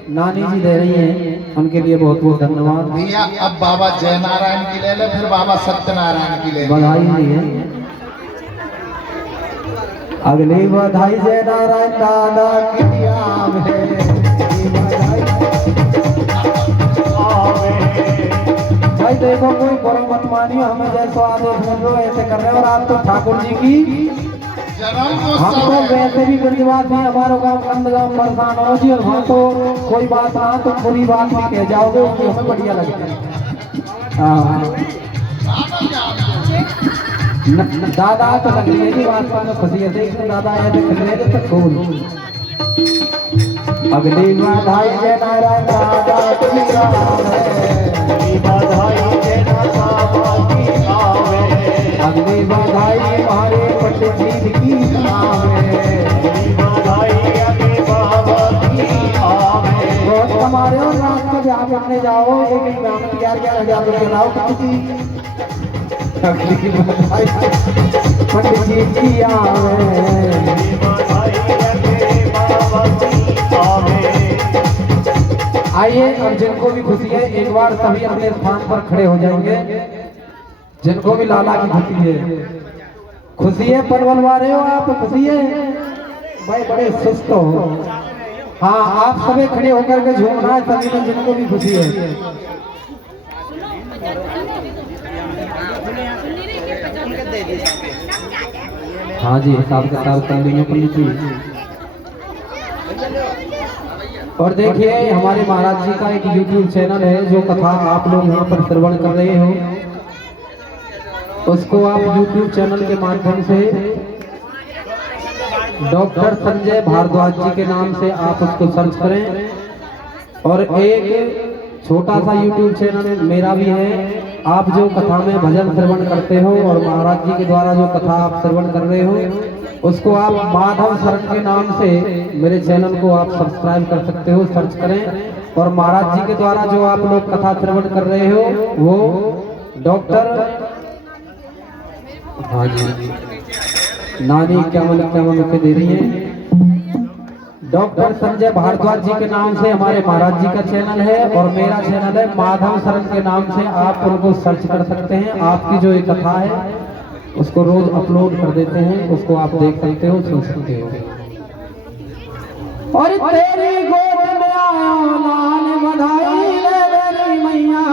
नानी जी दे रही हैं, उनके लिए बहुत बहुत धन्यवाद। भैया अब बाबा जय नारायण की ले ले, फिर बाबा सत्यनारायण की ले ले। बधाई दी है। अगली बधाई जय नारायण दादा की आवे, अगली बधाई। भाई देखो कोई बुरा मत मानियो, हमें जैसे आदेश मिल रहे ऐसे कर रहे हैं। और आप तो ठाकुर जी की जन्म हम तो वैसे भी गंजवाद भी हमारे गाँव कंदगांव परेशान हो जी। और हम तो कोई बात ना तो बुरी बात भी कह जाओगे वो हमें बढ़िया लगता है। हाँ दादा तो लग रही है जी बात पर खुशी है। देख दादा है देख रहे तो खोल। अगली बधाई जय नारायण दादा की आवे, अगली बधाई जय बाबा की आवे, अगली बधाई हमारे पंडित जी की आवे, अगली बधाई अगली बाबा की आवे। बहुत हमारे और रात को ब्याह करने जाओ एक ब्याह में 11,000 रुपये लाओ किसी। अगली बधाई पंडित जी की आवे, अगली बधाई अगली बाबा की आवे। आइए अब जिनको भी खुशी है एक बार सभी अपने स्थान पर खड़े हो जाएंगे। जिनको भी लाला की खुशी है परवल वाले हो आप, खुशी है भाई बड़े सुस्त हो। हाँ आप सभी खड़े होकर के झूमना है सभी में जिनको भी खुशी है। हाँ जी हिसाब किताब कर लेंगे पंडित जी। और देखिए हमारे महाराज जी का एक YouTube चैनल है जो कथा आप लोग यहाँ पर श्रवण कर रहे हो, उसको आप YouTube चैनल के माध्यम से डॉक्टर संजय भारद्वाज जी के नाम से आप उसको सर्च करें। और एक छोटा सा YouTube चैनल मेरा भी है। आप जो कथा में भजन श्रवण करते हो और महाराज जी के द्वारा जो कथा आप श्रवण कर रहे हो उसको आप माधव शरण के नाम से मेरे चैनल को आप सब्सक्राइब कर सकते हो, सर्च करें। और महाराज जी के द्वारा जो आप लोग कथा श्रवण कर रहे हो वो डॉक्टर हाँ जी नानी क्या के दे रही है। डॉक्टर संजय भारद्वाज जी के नाम से हमारे महाराज जी का चैनल है और मेरा चैनल है माधव शरण के नाम से। आप उनको सर्च कर सकते हैं। आपकी जो ये कथा है उसको रोज अपलोड कर देते हैं, उसको आप देख सकते हो, सुन सकते हो। और तेरी गोद में आया लाल बधाई ले मेरी मैया।